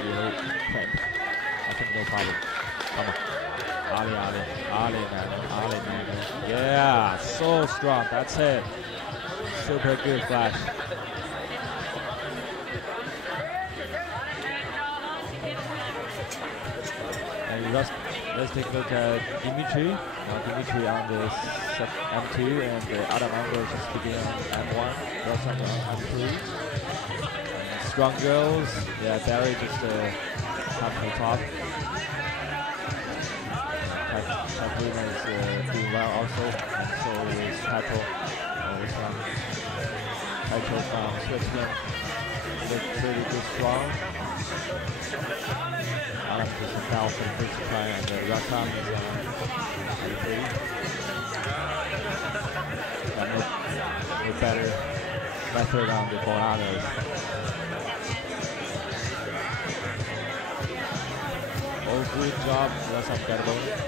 Okay. I think no problem. Come on. Ali, man. Yeah, so strong. That's it. Super good flash. And let's take a look at Dimitri. Dimitri on the M2, and Adam Andra just beginning on M1. That's on M3. Strong girls. Yeah, Barry just top to the top. Katrina is doing well also, and so is Taito. Taito from Switzerland. Look pretty good, strong. Adam just fell for the first try, and Ratam is on 30. No better method on the Bolanos. Oh, good job. Ratam got a bonus.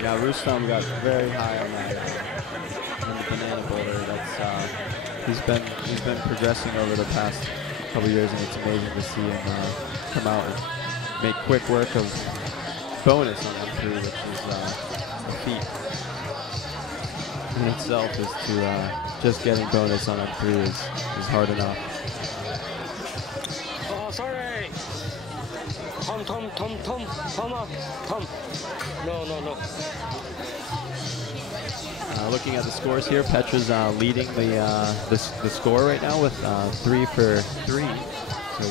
Yeah, Rustam got very high on that on the banana boulder. That's he's been progressing over the past couple years, and it's amazing to see him come out and make quick work of bonus on M3, which is a feat in itself. Is to just getting bonus on M3 is hard enough. Oh, sorry. Tom. No. Looking at the scores here, Petra's leading the score right now with 3 for 3. So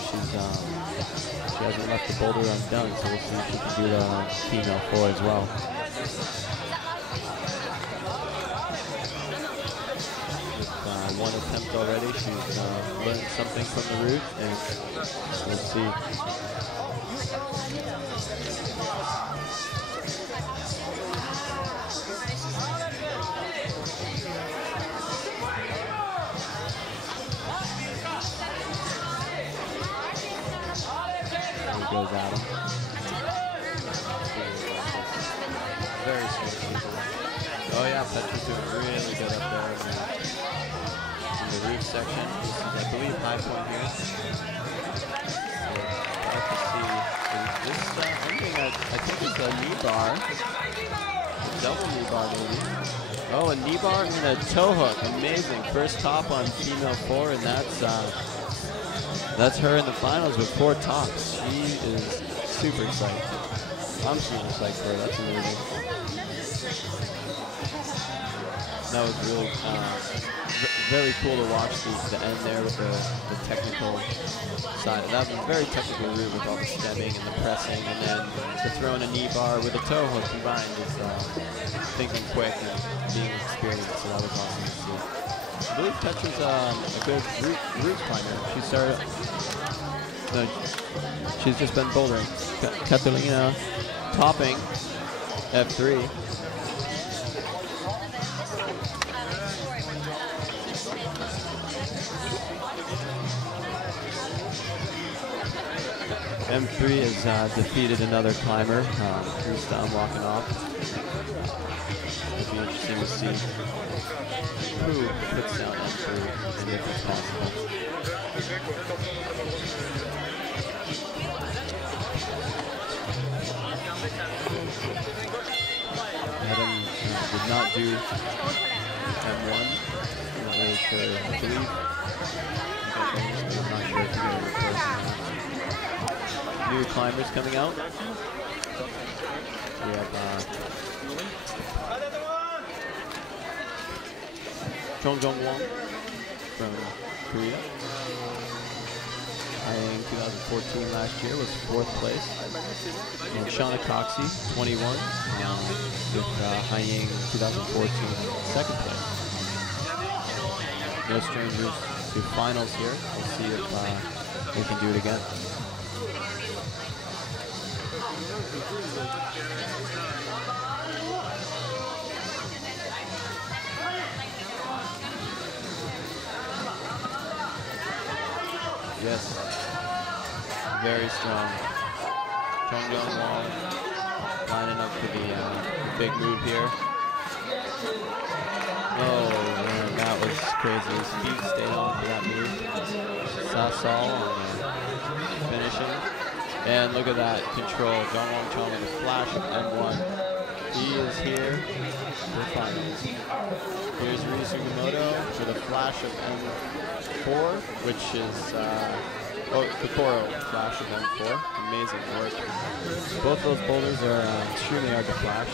she hasn't left the boulder undone. So we'll see if she can do that on female 4 as well. With 1 attempt already, she's learned something from the route, and we'll see. Goes Adam. Very sweet. Oh yeah, Petra's doing really good up there in the roof section. This is, I believe, high point here. Hard to see. This ending, I think it's a knee bar. A double knee bar maybe. Oh, a knee bar and a toe hook. Amazing. First top on female 4, and that's her in the finals with 4 tops. She is super excited. I'm super psyched for her. That's amazing. That was really very cool to watch the end there with the technical side. That was a very technical route with all the stemming and the pressing, and then the throw in a knee bar with a toe hook combined is thinking quick and being experienced, so that was awesome to see. I believe Tetra's a good route climber. She started, no, she's just been bouldering. Catalina topping F3. M3 has defeated another climber. Rustam walking off. It'll be interesting to see who puts down M3 and if it's possible. Adam did not do M1. Not really sure. I believe. I'm not sure if you're going to replace him. New climbers coming out. We have Chongjong Wong from Korea. Haiyang 2014 last year was 4th place. And Shauna Coxey, 21, with Haiyang 2014 2nd place. No strangers to finals here. We'll see if they can do it again. Yes, very strong. Chongjong Wong lining up for the big move here. Oh man, that was crazy. Steve stayed on for that move. Sasol on finishing. And look at that control. Jong Wong Chong with a flash of M1. He is here for finals. Here's Ryu Sugimoto with a flash of M4, which is Kokoro flash of M4. Amazing work. Both those boulders are extremely hard to flash.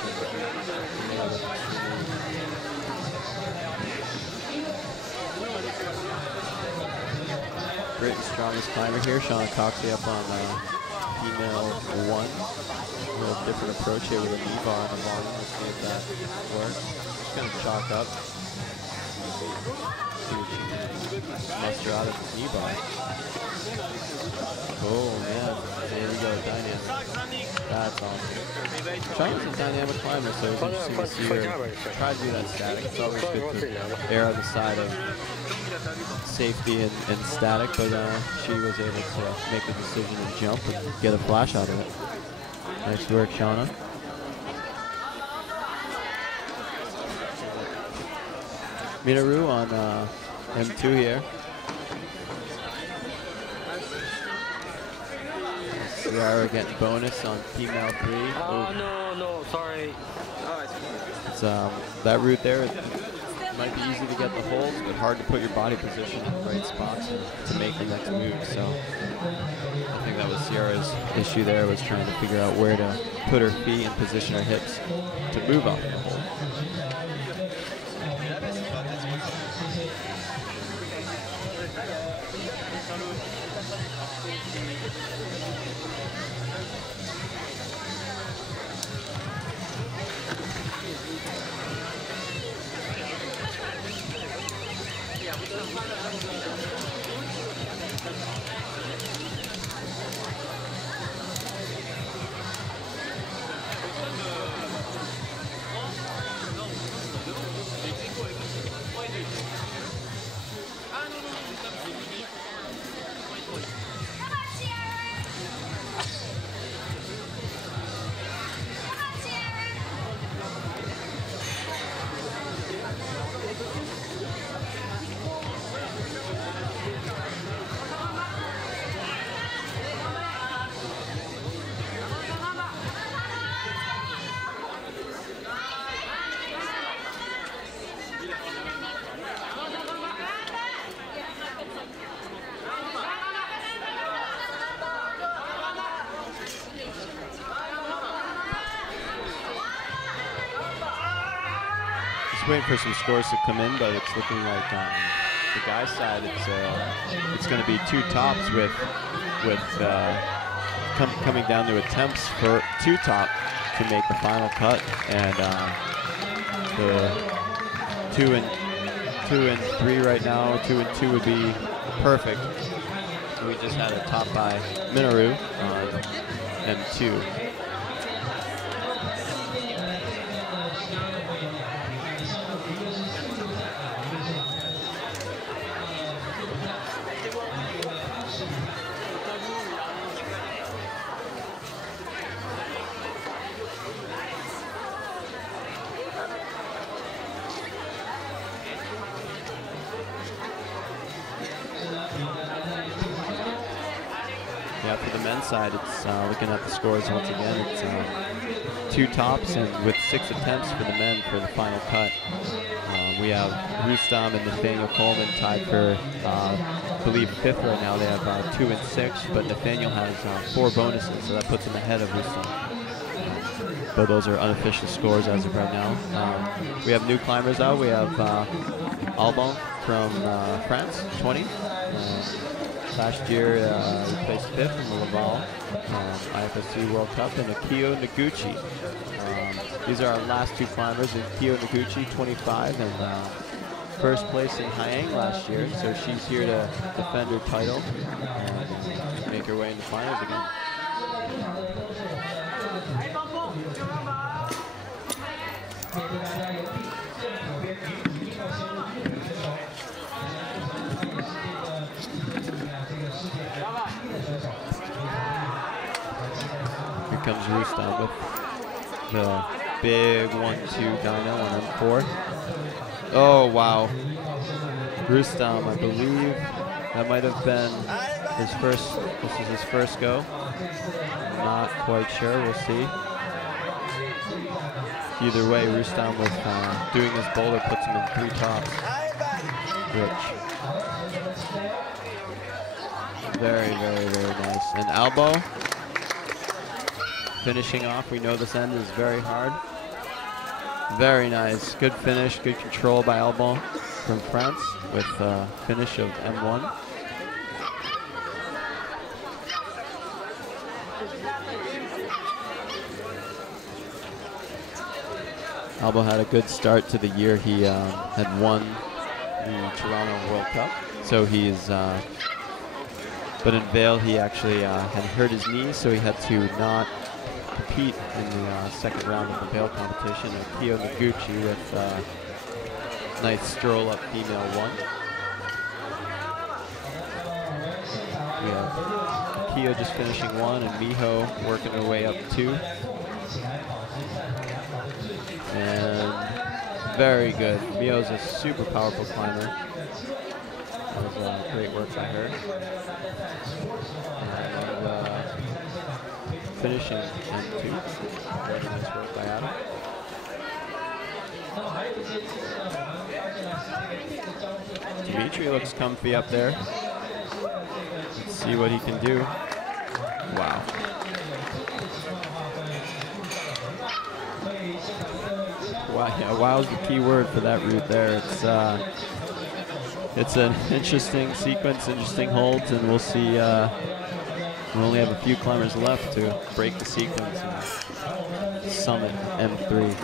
Great and strongest climber here. Shauna Coxey up on female 1. A little different approach here with a knee bar on the bottom. Let's see if that works. Just going to chalk up. See what she can muster out of the knee bar. Oh man, there we go, dynamic. That's awesome. China's a dynamic climber, so it's interesting to see her try to do that static. It's always good to err on the side of safety and static, but she was able to make the decision to jump and get a flash out of it. Nice work, Shauna. Minaru on M2 here. Ciara getting bonus on female 3. No, sorry. It's that route there. It might be easy to get the holds, but hard to put your body position in the right spots to make the next move. So I think that was Ciara's issue there, was trying to figure out where to put her feet and position her hips to move off the hold. just waiting for some scores to come in, but it's looking like the guys' side, it's going to be 2 tops with coming down to attempts for 2 top to make the final cut, and the 2 and 3 right now. 2 and 2 would be perfect. So we just had a top by Minoru on M2. Yeah, for the men's side, it's looking at the scores once again. It's 2 tops and with 6 attempts for the men for the final cut. We have Rustam and Nathaniel Coleman tied for, I believe, 5th right now. They have 2 and 6, but Nathaniel has 4 bonuses, so that puts him ahead of Rustam. But those are unofficial scores as of right now. We have new climbers out. We have Albon from France, 20. Last year, he placed 5th in the Laval IFSC World Cup, and Akio Noguchi. These are our last 2 climbers. Akio Noguchi, 25, and first place in Haiyang last year. So she's here to defend her title and make her way in the finals again. Here comes Rustam with the big 1-2 dyno on M4. Oh, wow. Rustam, I believe that might have been his first, this is his first go. Not quite sure, we'll see. Either way, Rustam with doing his boulder puts him in 3 tops. Rich. Very, very, very nice. And Albo finishing off. We know this end is very hard. Very nice. Good finish, good control by Albo from France with finish of M1. Albo had a good start to the year. He had won the Toronto World Cup, so he's but in Vail he actually had hurt his knee, so he had to not compete in the second round of the Vail competition. And Akio Noguchi with nice stroll up female 1. We have Akio just finishing 1 and Miho working her way up 2. And very good. Miho's a super powerful climber. That was great work by her. And finishing M2. Very nice work by Adam. Dimitri looks comfy up there. Let's see what he can do. Wow. Wow, yeah, wow is the key word for that route there. It's an interesting sequence, interesting holds, and we'll see. We only have a few climbers left to break the sequence and summit M3.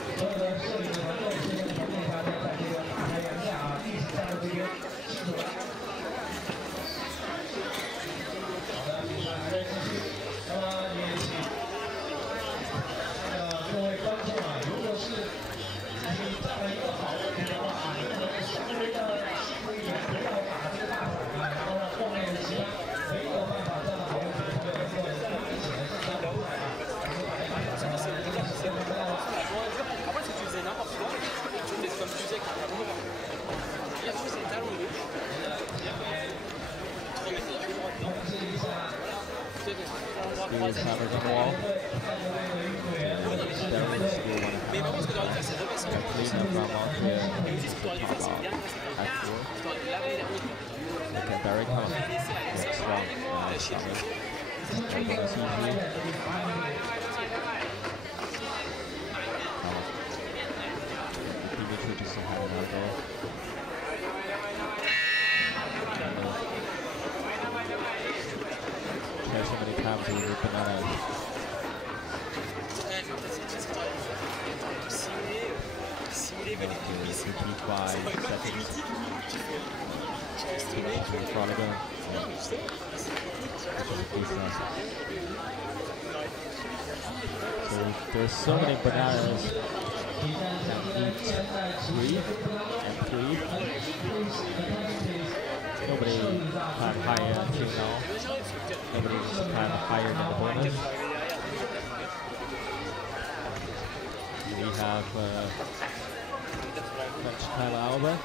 there. Try so many times with the bananas. Repeat by seconds. Front again. So there's so many bananas. Can eat 3 and 3. Nobody climbed higher until now. Nobody climbed higher than the bonus. We have French Tyler Alba and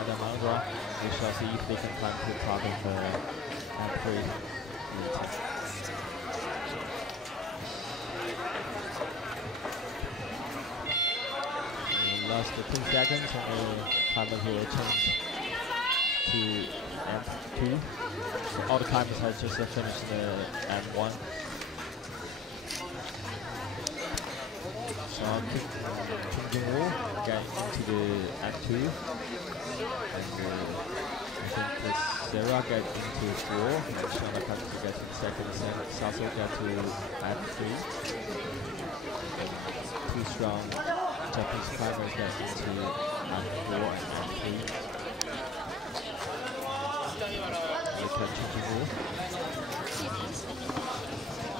Adam Mangra. We shall see if they can climb to the top of M3. Last 15 seconds and the climber will change to M2. So all the climbers have just finished the M1. So Kim Jong-woo get into the M2. And I think Sarah get into 4. And Shona Katsu gets in second. Sasso get to M3. Two strong Japanese climbers get into M4 and M3. Look at Ching-Jung-woo.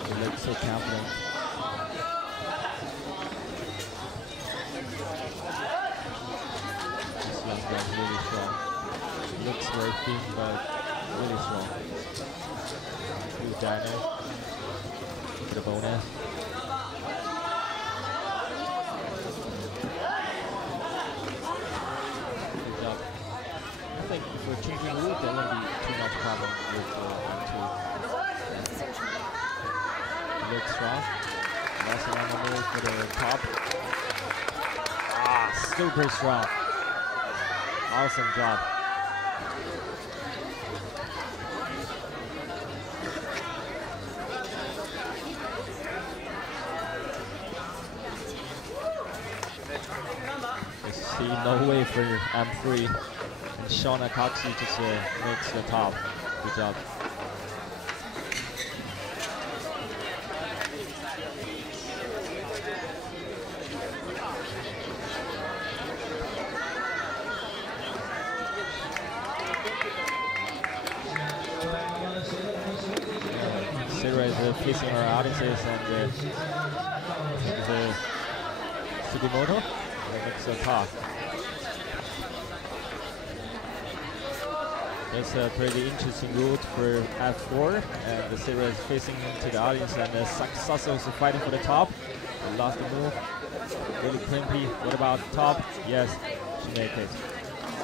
He looks so confident. This last guy's really strong. Looks very thin, but really strong. Good diner. The bonus. I think for Ching-Jung-woo, there won't be too much problem with M2. Looks strong. Last round number for the top. Ah, super strong. Awesome job. I see no way for M3. And Shona Katsu just makes the top. Good job. Sarah is facing her audiences and Sugimoto makes the top. It's a pretty interesting route for F4, and the Sarah is facing into the audience, and Sasso is fighting for the top. Lost the move. Really crimpy. What about the top? Yes, she made it.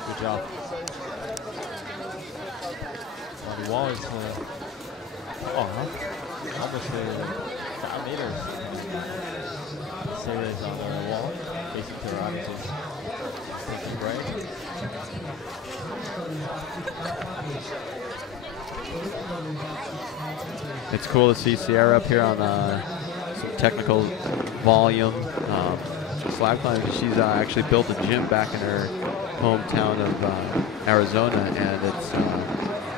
Good job. On the wall is almost 5 meters. Sarah is on the wall, facing to her audiences. Taking a break. It's cool to see Sierra up here on some technical volume slab climbing. She's actually built a gym back in her hometown of Arizona, and it's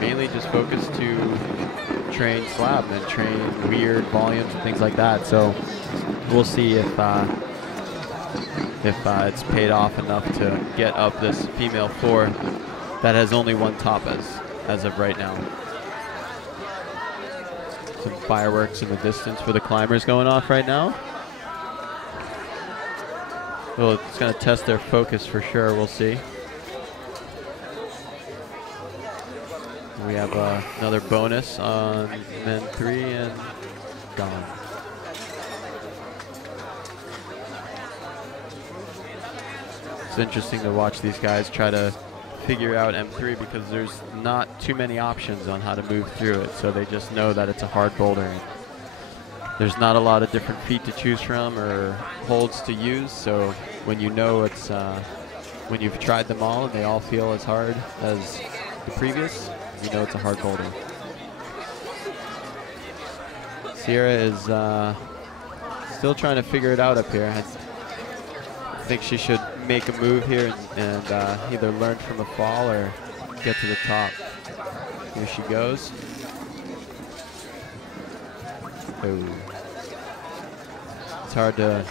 mainly just focused to train slab and train weird volumes and things like that. So we'll see if it's paid off enough to get up this female 4 that has only one top as of right now. Some fireworks in the distance for the climbers going off right now. Well, it's going to test their focus for sure. We'll see. We have another bonus on men 3 and gone. It's interesting to watch these guys try to figure out M3 because there's not too many options on how to move through it. So they just know that it's a hard boulder. And there's not a lot of different feet to choose from or holds to use. So when you know it's, when you've tried them all and they all feel as hard as the previous, you know it's a hard boulder. Sierra is still trying to figure it out up here. I think she should make a move here and either learn from a fall or get to the top. Here she goes. Ooh. It's hard to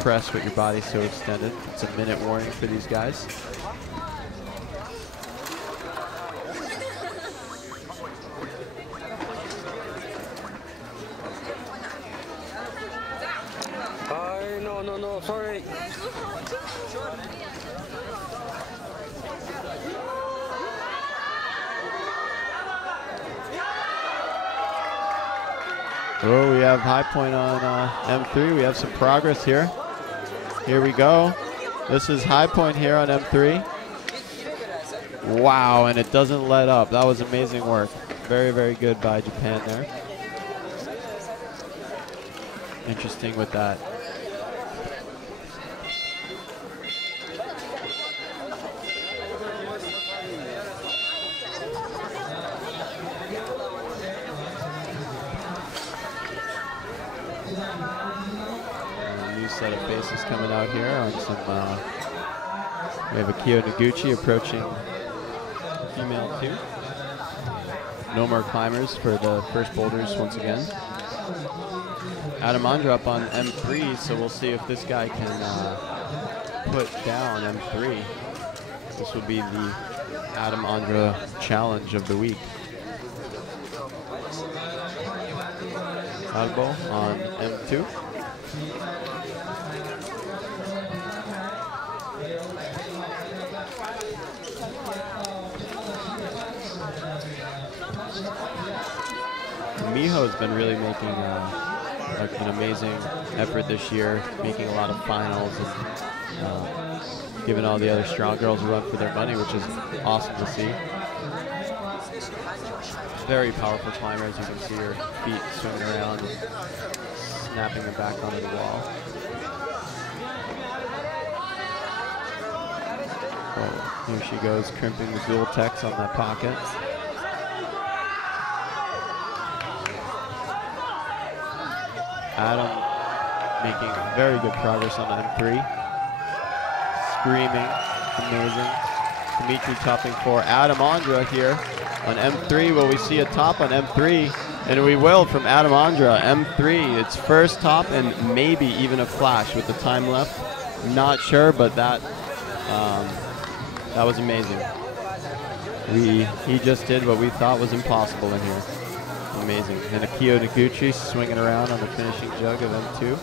press with your body so extended. It's a minute warning for these guys. No, sorry. Oh, we have high point on M3. We have some progress here. Here we go. This is high point here on M3. Wow, and it doesn't let up. That was amazing work. Very, very good by Japan there. Interesting with that. New set of faces coming out here on some. We have Akio Noguchi approaching female 2. No more climbers for the first boulders once again. Adam Andra up on M3, so we'll see if this guy can put down M3. This would be the Adam Andra challenge of the week. Agbo on M2. Miho's been really making an amazing effort this year, making a lot of finals and giving all the other strong girls a run for their money, which is awesome to see. Very powerful climber, as you can see her feet swinging around and snapping them back onto the wall. Oh, here she goes, crimping the dual techs on that pocket. Adam making very good progress on M3. Screaming, amazing. Dimitri topping 4. Adam Andra here on M3. Will we see a top on M3? And we will from Adam Andra. M3, its first top and maybe even a flash with the time left. Not sure, but that was amazing. He just did what we thought was impossible in here. Amazing. And Akio Noguchi swinging around on the finishing jug of M2.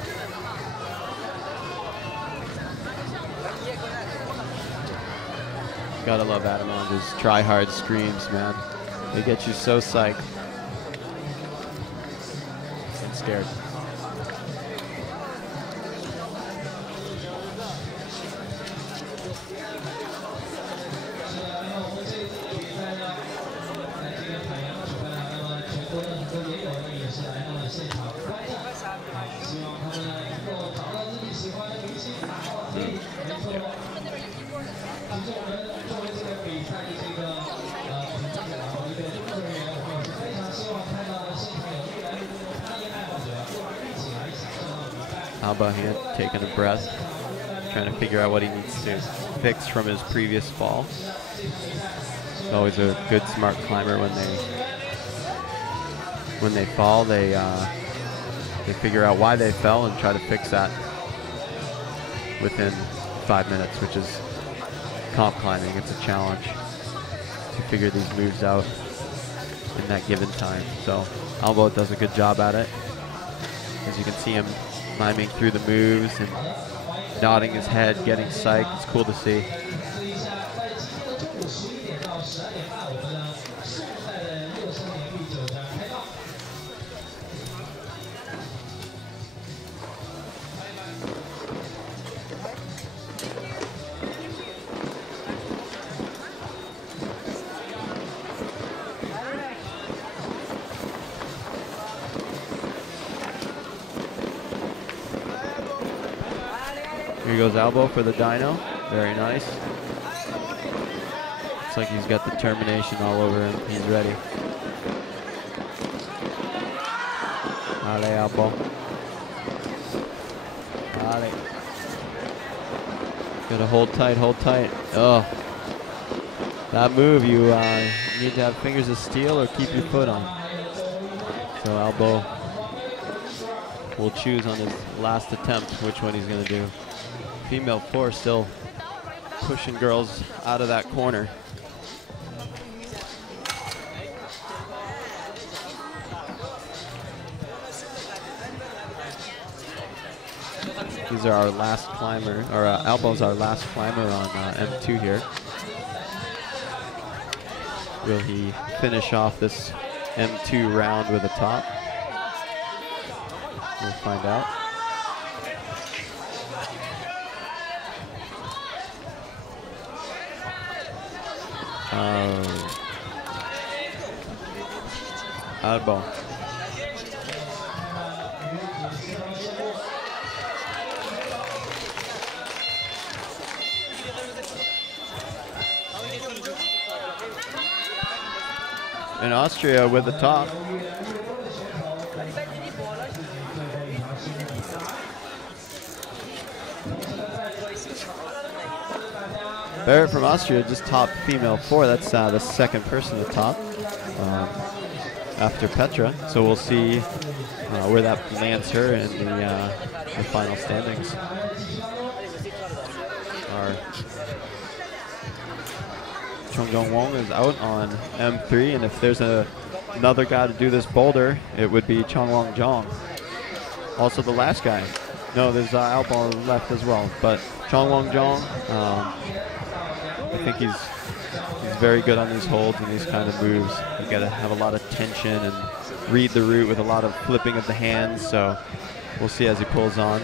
Gotta love Adam Andra's try-hard screams, man. They get you so psyched and scared. Alba here taking a breath, trying to figure out what he needs to fix from his previous fall. He's always a good, smart climber when they fall. They figure out why they fell and try to fix that within 5 minutes, which is comp climbing. It's a challenge to figure these moves out in that given time. So Alba does a good job at it. As you can see him climbing through the moves and nodding his head, getting psyched. It's cool to see. Here goes Albo for the dyno. Very nice. Looks like he's got determination all over him. He's ready. Ale, Albo. Ale. Gotta hold tight, hold tight. Oh, that move, you need to have fingers of steel or keep your foot on. So Elbow will choose on his last attempt which one he's gonna do. Female 4 still pushing girls out of that corner. These are our last climber, or Elbow's our last climber on M2 here. Will he finish off this M2 round with a top? We'll find out. Elbow. In Austria with the top. Barrett from Austria just topped female 4. That's the second person to top after Petra. So we'll see where that lands her in the final standings. Our Chung Jong-won is out on M3, and if there's another guy to do this boulder, it would be Chung Wong-jong. Also the last guy. No, there's Alp on the left as well, but Chung Wong-jong, I think he's very good on these holds and these kind of moves. You gotta have a lot of tension and read the route with a lot of flipping of the hands, so we'll see as he pulls on.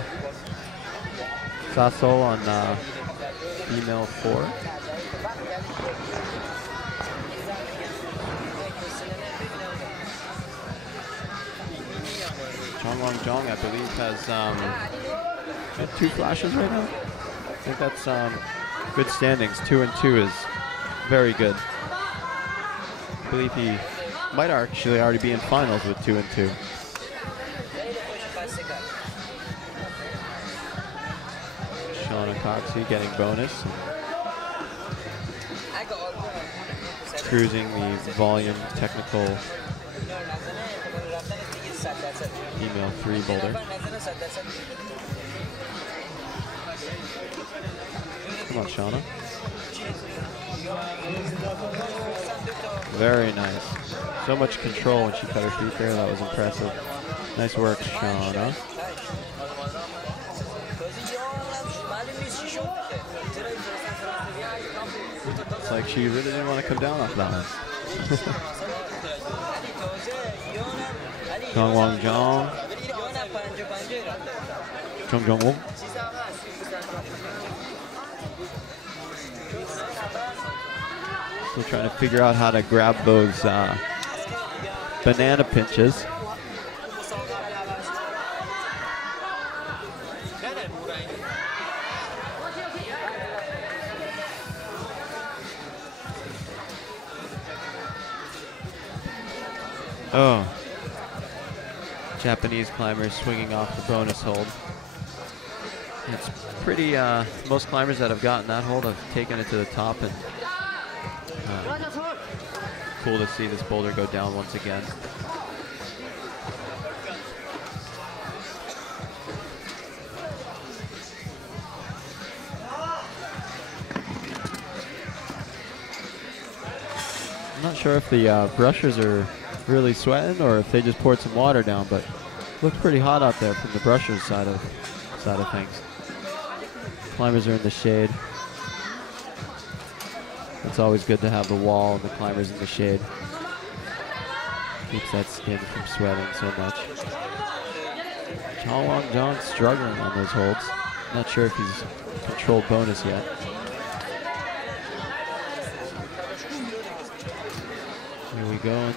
Sasol on female 4. Chung Wong-jong, I believe, has got 2 flashes right now. I think that's good standings. 2 and 2 is very good. I believe he might actually already be in finals with 2 and 2. Shauna Coxey getting bonus. Cruising the volume technical female 3 boulder. Come on, Shauna. Very nice. So much control when she cut her feet there. That was impressive. Nice work, Shauna. It's like she really didn't want to come down off that one. Chung Wong-jong. Chung Jong-won. Still trying to figure out how to grab those banana pinches. Oh. Japanese climbers swinging off the bonus hold. It's pretty, most climbers that have gotten that hold have taken it to the top, and cool to see this boulder go down once again. I'm not sure if the brushers are really sweating or if they just poured some water down, but looked pretty hot out there from the brushers side of things. Climbers are in the shade. It's always good to have the wall and the climbers in the shade. Keeps that skin from sweating so much. Chung Wong-jong struggling on those holds. Not sure if he's controlled bonus yet. Here we go in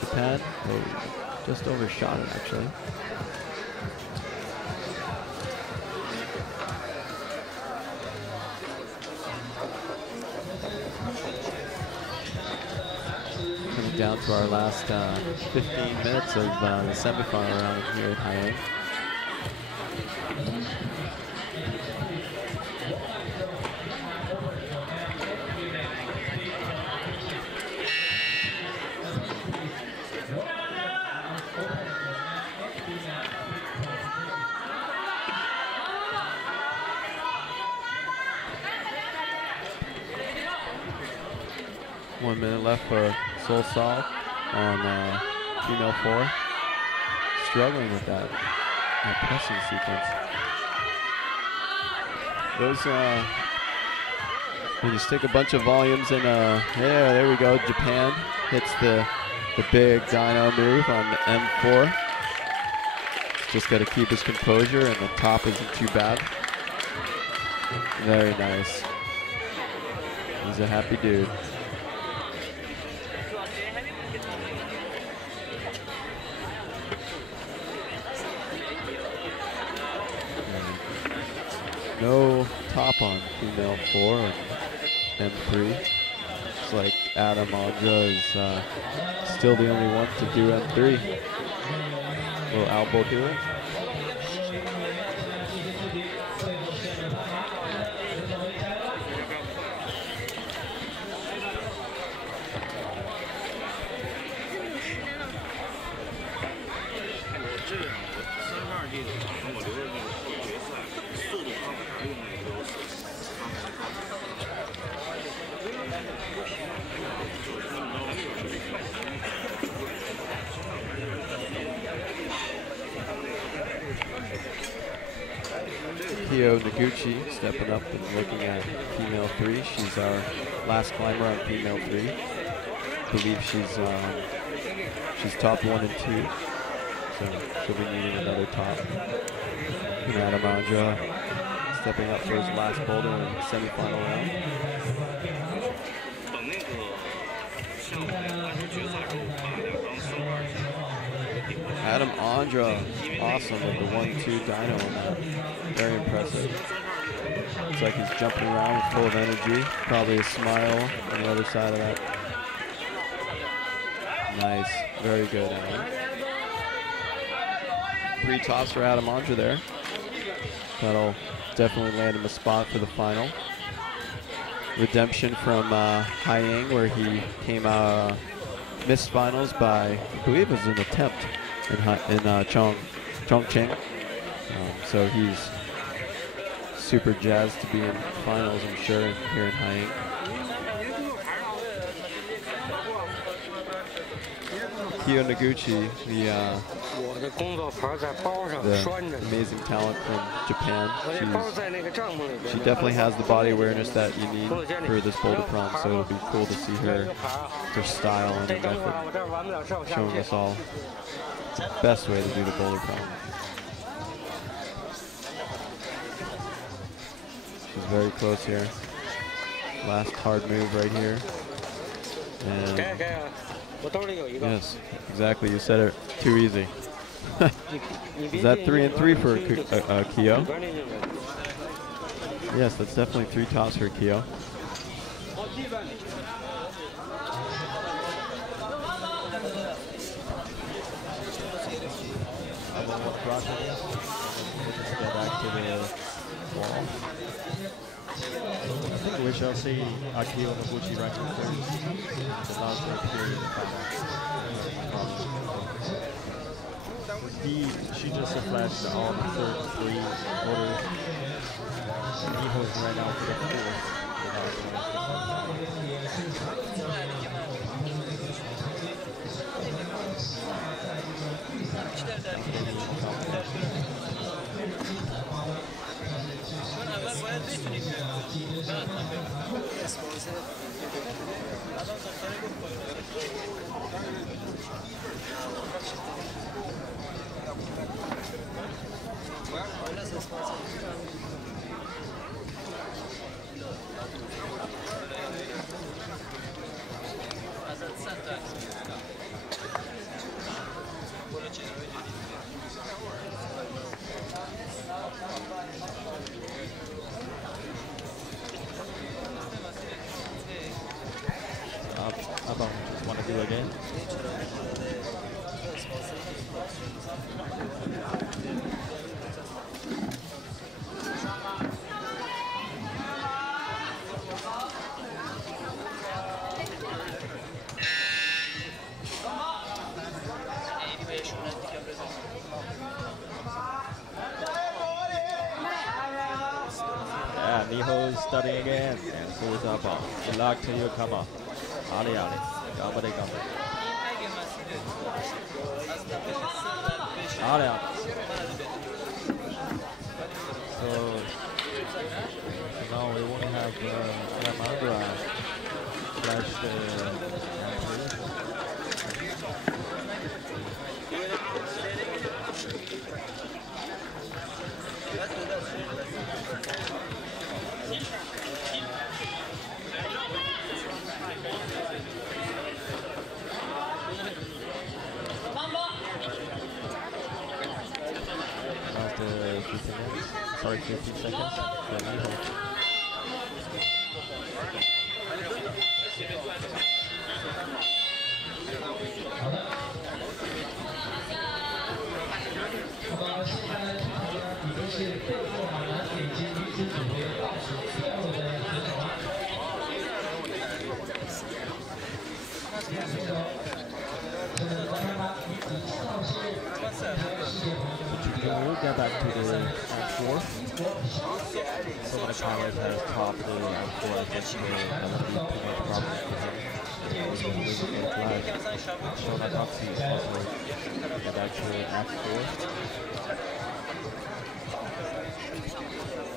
Japan. Oh, just overshot it actually. Coming down to our last 15 minutes of the semifinal round here at Haiyang. 1 minute left for Sol Sol on female 4. Struggling with that pressing sequence. Those, you stick a bunch of volumes in, there we go. Japan hits the big dyno move on the M4. Just got to keep his composure, and the top isn't too bad. Very nice. He's a happy dude. No top on female 4 and M3. It's like Adam Andra is still the only one to do M3. Will Albo do it? Hio Noguchi stepping up and looking at female 3. She's our last climber on female 3. I believe she's top 1 and 2, so she'll be needing another top. And Adam Andra stepping up for his last boulder in the semifinal round. Adam Andra, awesome with the 1-2 dyno on that. Very impressive. Looks like he's jumping around with full of energy. Probably a smile on the other side of that. Nice, very good, Adam. 3 tops for Adam Andra there. That'll definitely land him a spot for the final. Redemption from Haiyang, where he came out missed finals by, I believe it was an attempt in Chongqing. So he's super jazzed to be in finals, I'm sure, here in Haiyang. Hio Noguchi, the amazing talent from Japan. She definitely has the body awareness that you need for this boulder prom, so it'll be cool to see her style and her method, showing us all the best way to do the boulder prom. She's very close here. Last hard move right here. And yes, exactly. You said it too easy. Is that 3 and 3 for Kyo? Yes, that's definitely 3 tops for Kyo. I think we shall see Akio Noguchi ranking third in the last period of final. She just flashed on the third 3 orders. Niho's right now for the 4th. Just want to do again. Yeah, Niho's starting again, and so is Abba. Good luck to you, come on. Ali, Gambade. Ali. So now we only have Lamandra slash after 15 minutes, sorry, 15 seconds. We'll get back to the M4. So many pilots have topped the M4. I think that would be too much problem for him. Shona Coxey also get back to F4.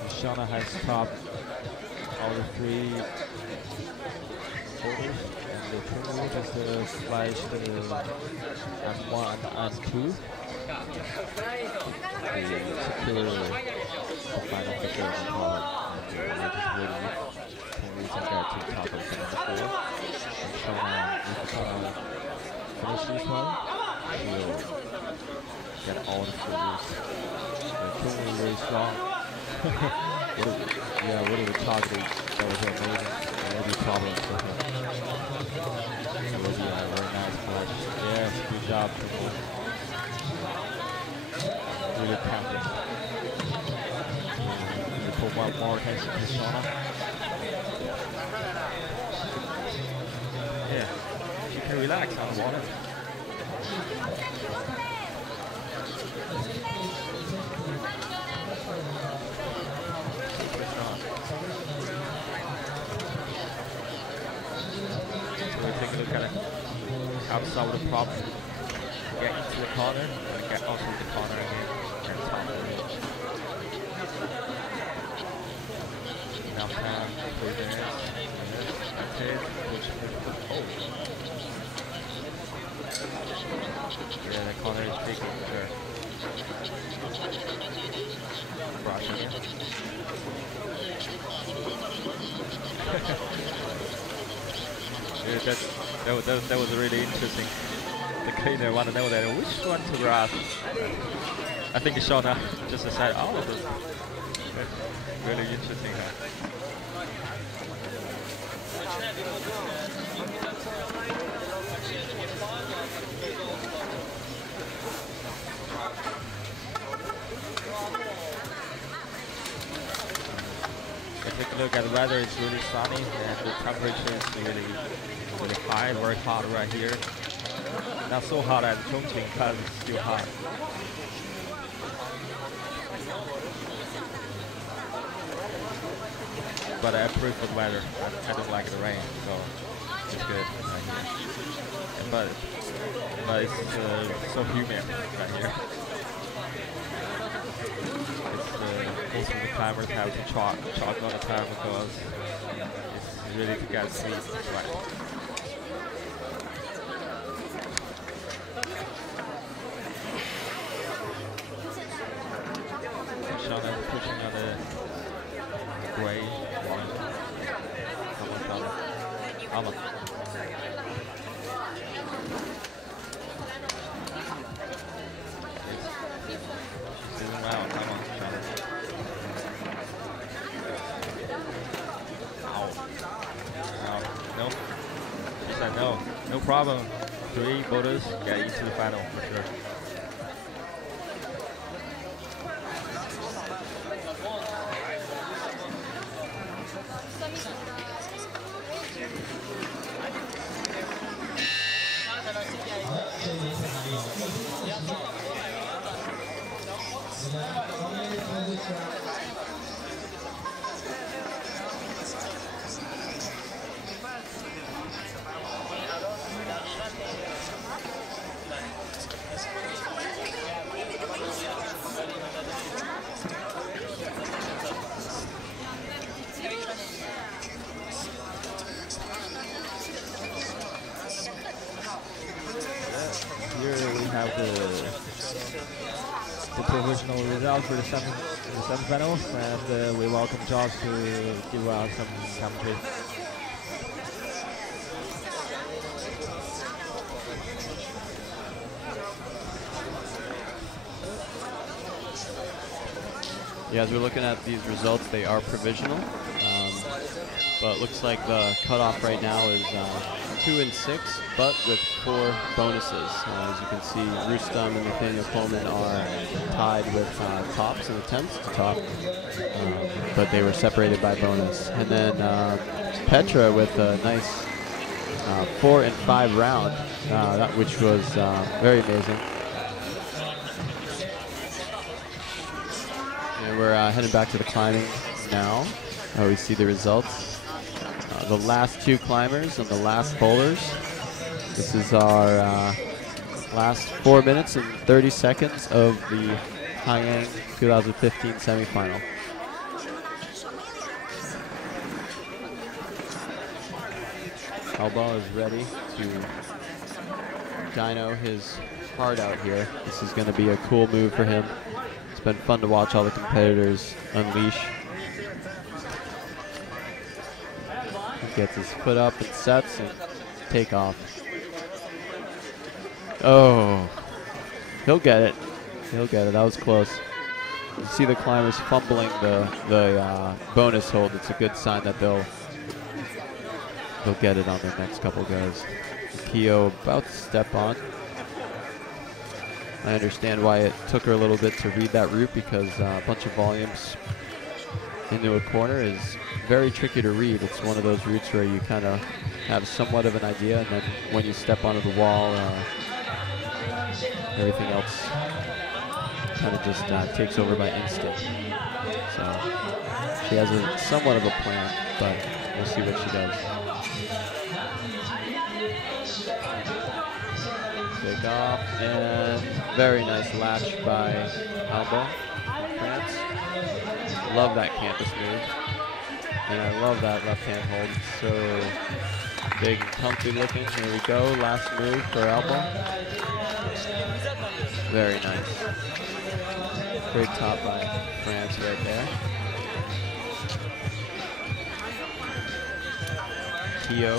Shona has topped all the 3 boulders, and the Trinity just splashed the M1 and M2. To secure the final picture of the product, and we're just waiting can we get to the top of the number 4. And Shona, if Shona finish this one, she'll get all the figures. The Trinity is really strong. What are the targeting? That was amazing. There will be problems for him. That was a very nice flash. Yes, good job. Really counting. We put more attention to Shona. Yeah, you can relax on the water. So we take a look at it. How to solve the problem. Get into the corner and get out of the corner again. Enough time to play there. That's it. Oh. Yeah, the corner is big for sure. Brush again. Yeah, that was really interesting. The cleaner want to know that which one to grab. I think Shona just decided, oh, really interesting. Take a look at the weather. It's really sunny and the temperature is really high, very hot right here. Not so hot at Chongqing, but it's still hot. But I prefer the weather. I don't like the rain, so it's good right here. But it's so humid right here. Most of the climbers have to chalk all the time because it's really to get sleep. Right. Shona pushing on the gray one. Come on. She's doing well. Come on, Shona. No. She said no. No problem. 3 boulders get into the final for sure. provisional results for the semifinals, and we welcome Josh to give us some commentary. Yeah, as we're looking at these results, they are provisional, but it looks like the cutoff right now is 2 and 6, but with 4 bonuses. As you can see, Rustam and Nathaniel Coleman are tied with tops in attempts to top, but they were separated by bonus. And then Petra with a nice 4 and 5 round, which was very amazing. And we're heading back to the climbing now. We see the results. The last 2 climbers and the last bowlers. This is our last 4 minutes and 30 seconds of the Haiyang 2015 semifinal. Alba is ready to dyno his heart out here. This is going to be a cool move for him. It's been fun to watch all the competitors unleash. He gets his foot up and sets and take off. Oh, he'll get it. He'll get it. That was close. You see the climbers fumbling the bonus hold. It's a good sign that they'll get it on their next couple goes. Kyo about to step on. I understand why it took her a little bit to read that route, because a bunch of volumes into a corner is very tricky to read. It's one of those routes where you kind of have somewhat of an idea, and then when you step onto the wall, everything else kind of just takes over by instinct. So she has somewhat of a plan, but we'll see what she does. Take off, and very nice latch by Alba, France. Love that campus move, and I love that left hand hold. It's so big and comfy looking. Here we go, last move for Alba. Very nice. Great top by France right there. Kyo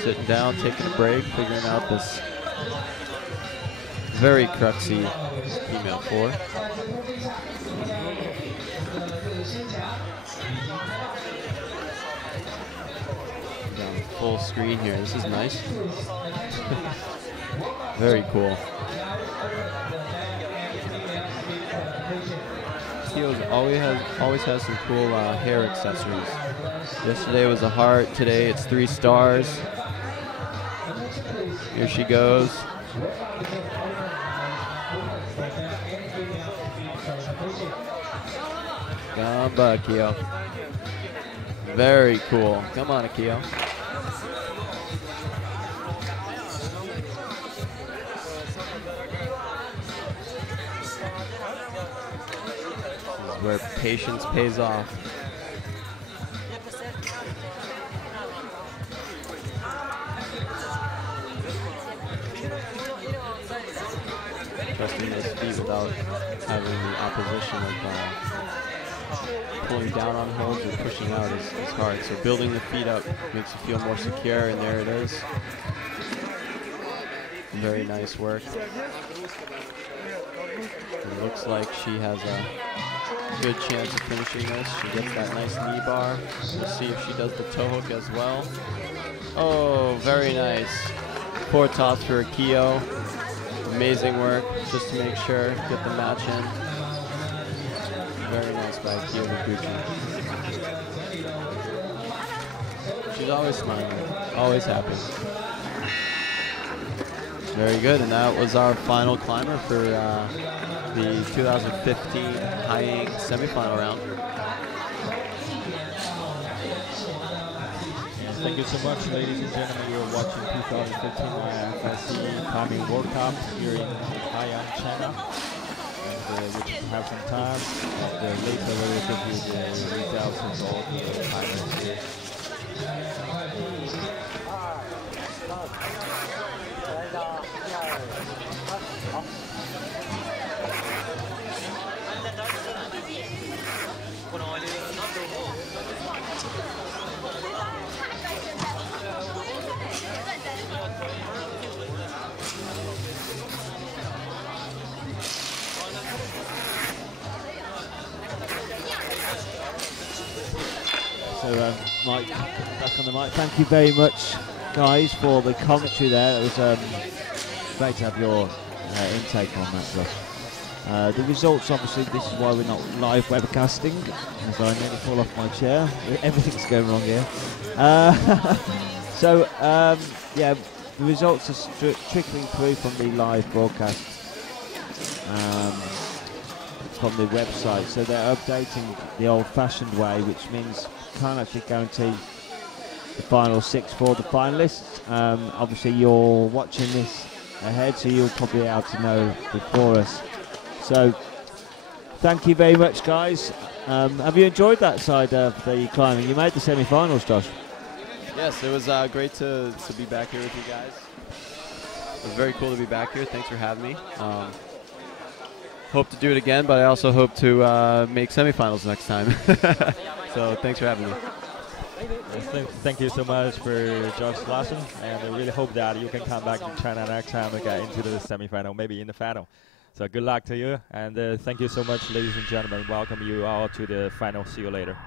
sitting down, taking a break, figuring out this very cruxy female 4. Down full screen here. This is nice. Very cool. Kyo's always has some cool hair accessories. Yesterday was a heart. Today it's 3 stars. Here she goes. Gamba, Kyo. Very cool. Come on, Kyo. This is where patience pays off. Trusting his feet without having the opposition of pulling down on holds or pushing out is hard. So building the feet up makes you feel more secure, and there it is. Very nice work. It looks like she has a good chance of finishing this. She gets that nice knee bar. We'll see if she does the toe hook as well. Oh, very nice. 4 tops for Kyo. Amazing work, just to make sure, get the match in. Very nice by Kyo Noguchi. She's always smiling, always happy. Very good, and that was our final climber for the 2015 Haiyang semifinal round. Thank you so much, ladies and gentlemen. You're watching 2015 IFSC Climbing World Cup here in Haiyang, China. And we have some time, and later we will give you the results of all the climbers here. So, Mike, back on the mic. Thank you very much, guys, for the commentary there. It was great to have your intake on that, Josh. The results, obviously, this is why we're not live webcasting, as I nearly fall off my chair. Everything's going wrong here. So, yeah, the results are trickling through from the live broadcast from the website. So they're updating the old-fashioned way, which means you can't actually guarantee the final 6 for the finalists. Obviously, you're watching this ahead, so you'll probably be able to know before us. So, thank you very much, guys. Have you enjoyed that side of the climbing? You made the semi-finals, Josh. Yes, it was great to be back here with you guys. It was very cool to be back here. Thanks for having me. Hope to do it again, but I also hope to make semifinals next time. So thanks for having me. Thank you so much for Josh Larson, and I really hope that you can come back to China next time and get into the semifinal, maybe in the final. So good luck to you, and thank you so much, ladies and gentlemen. Welcome you all to the final. See you later.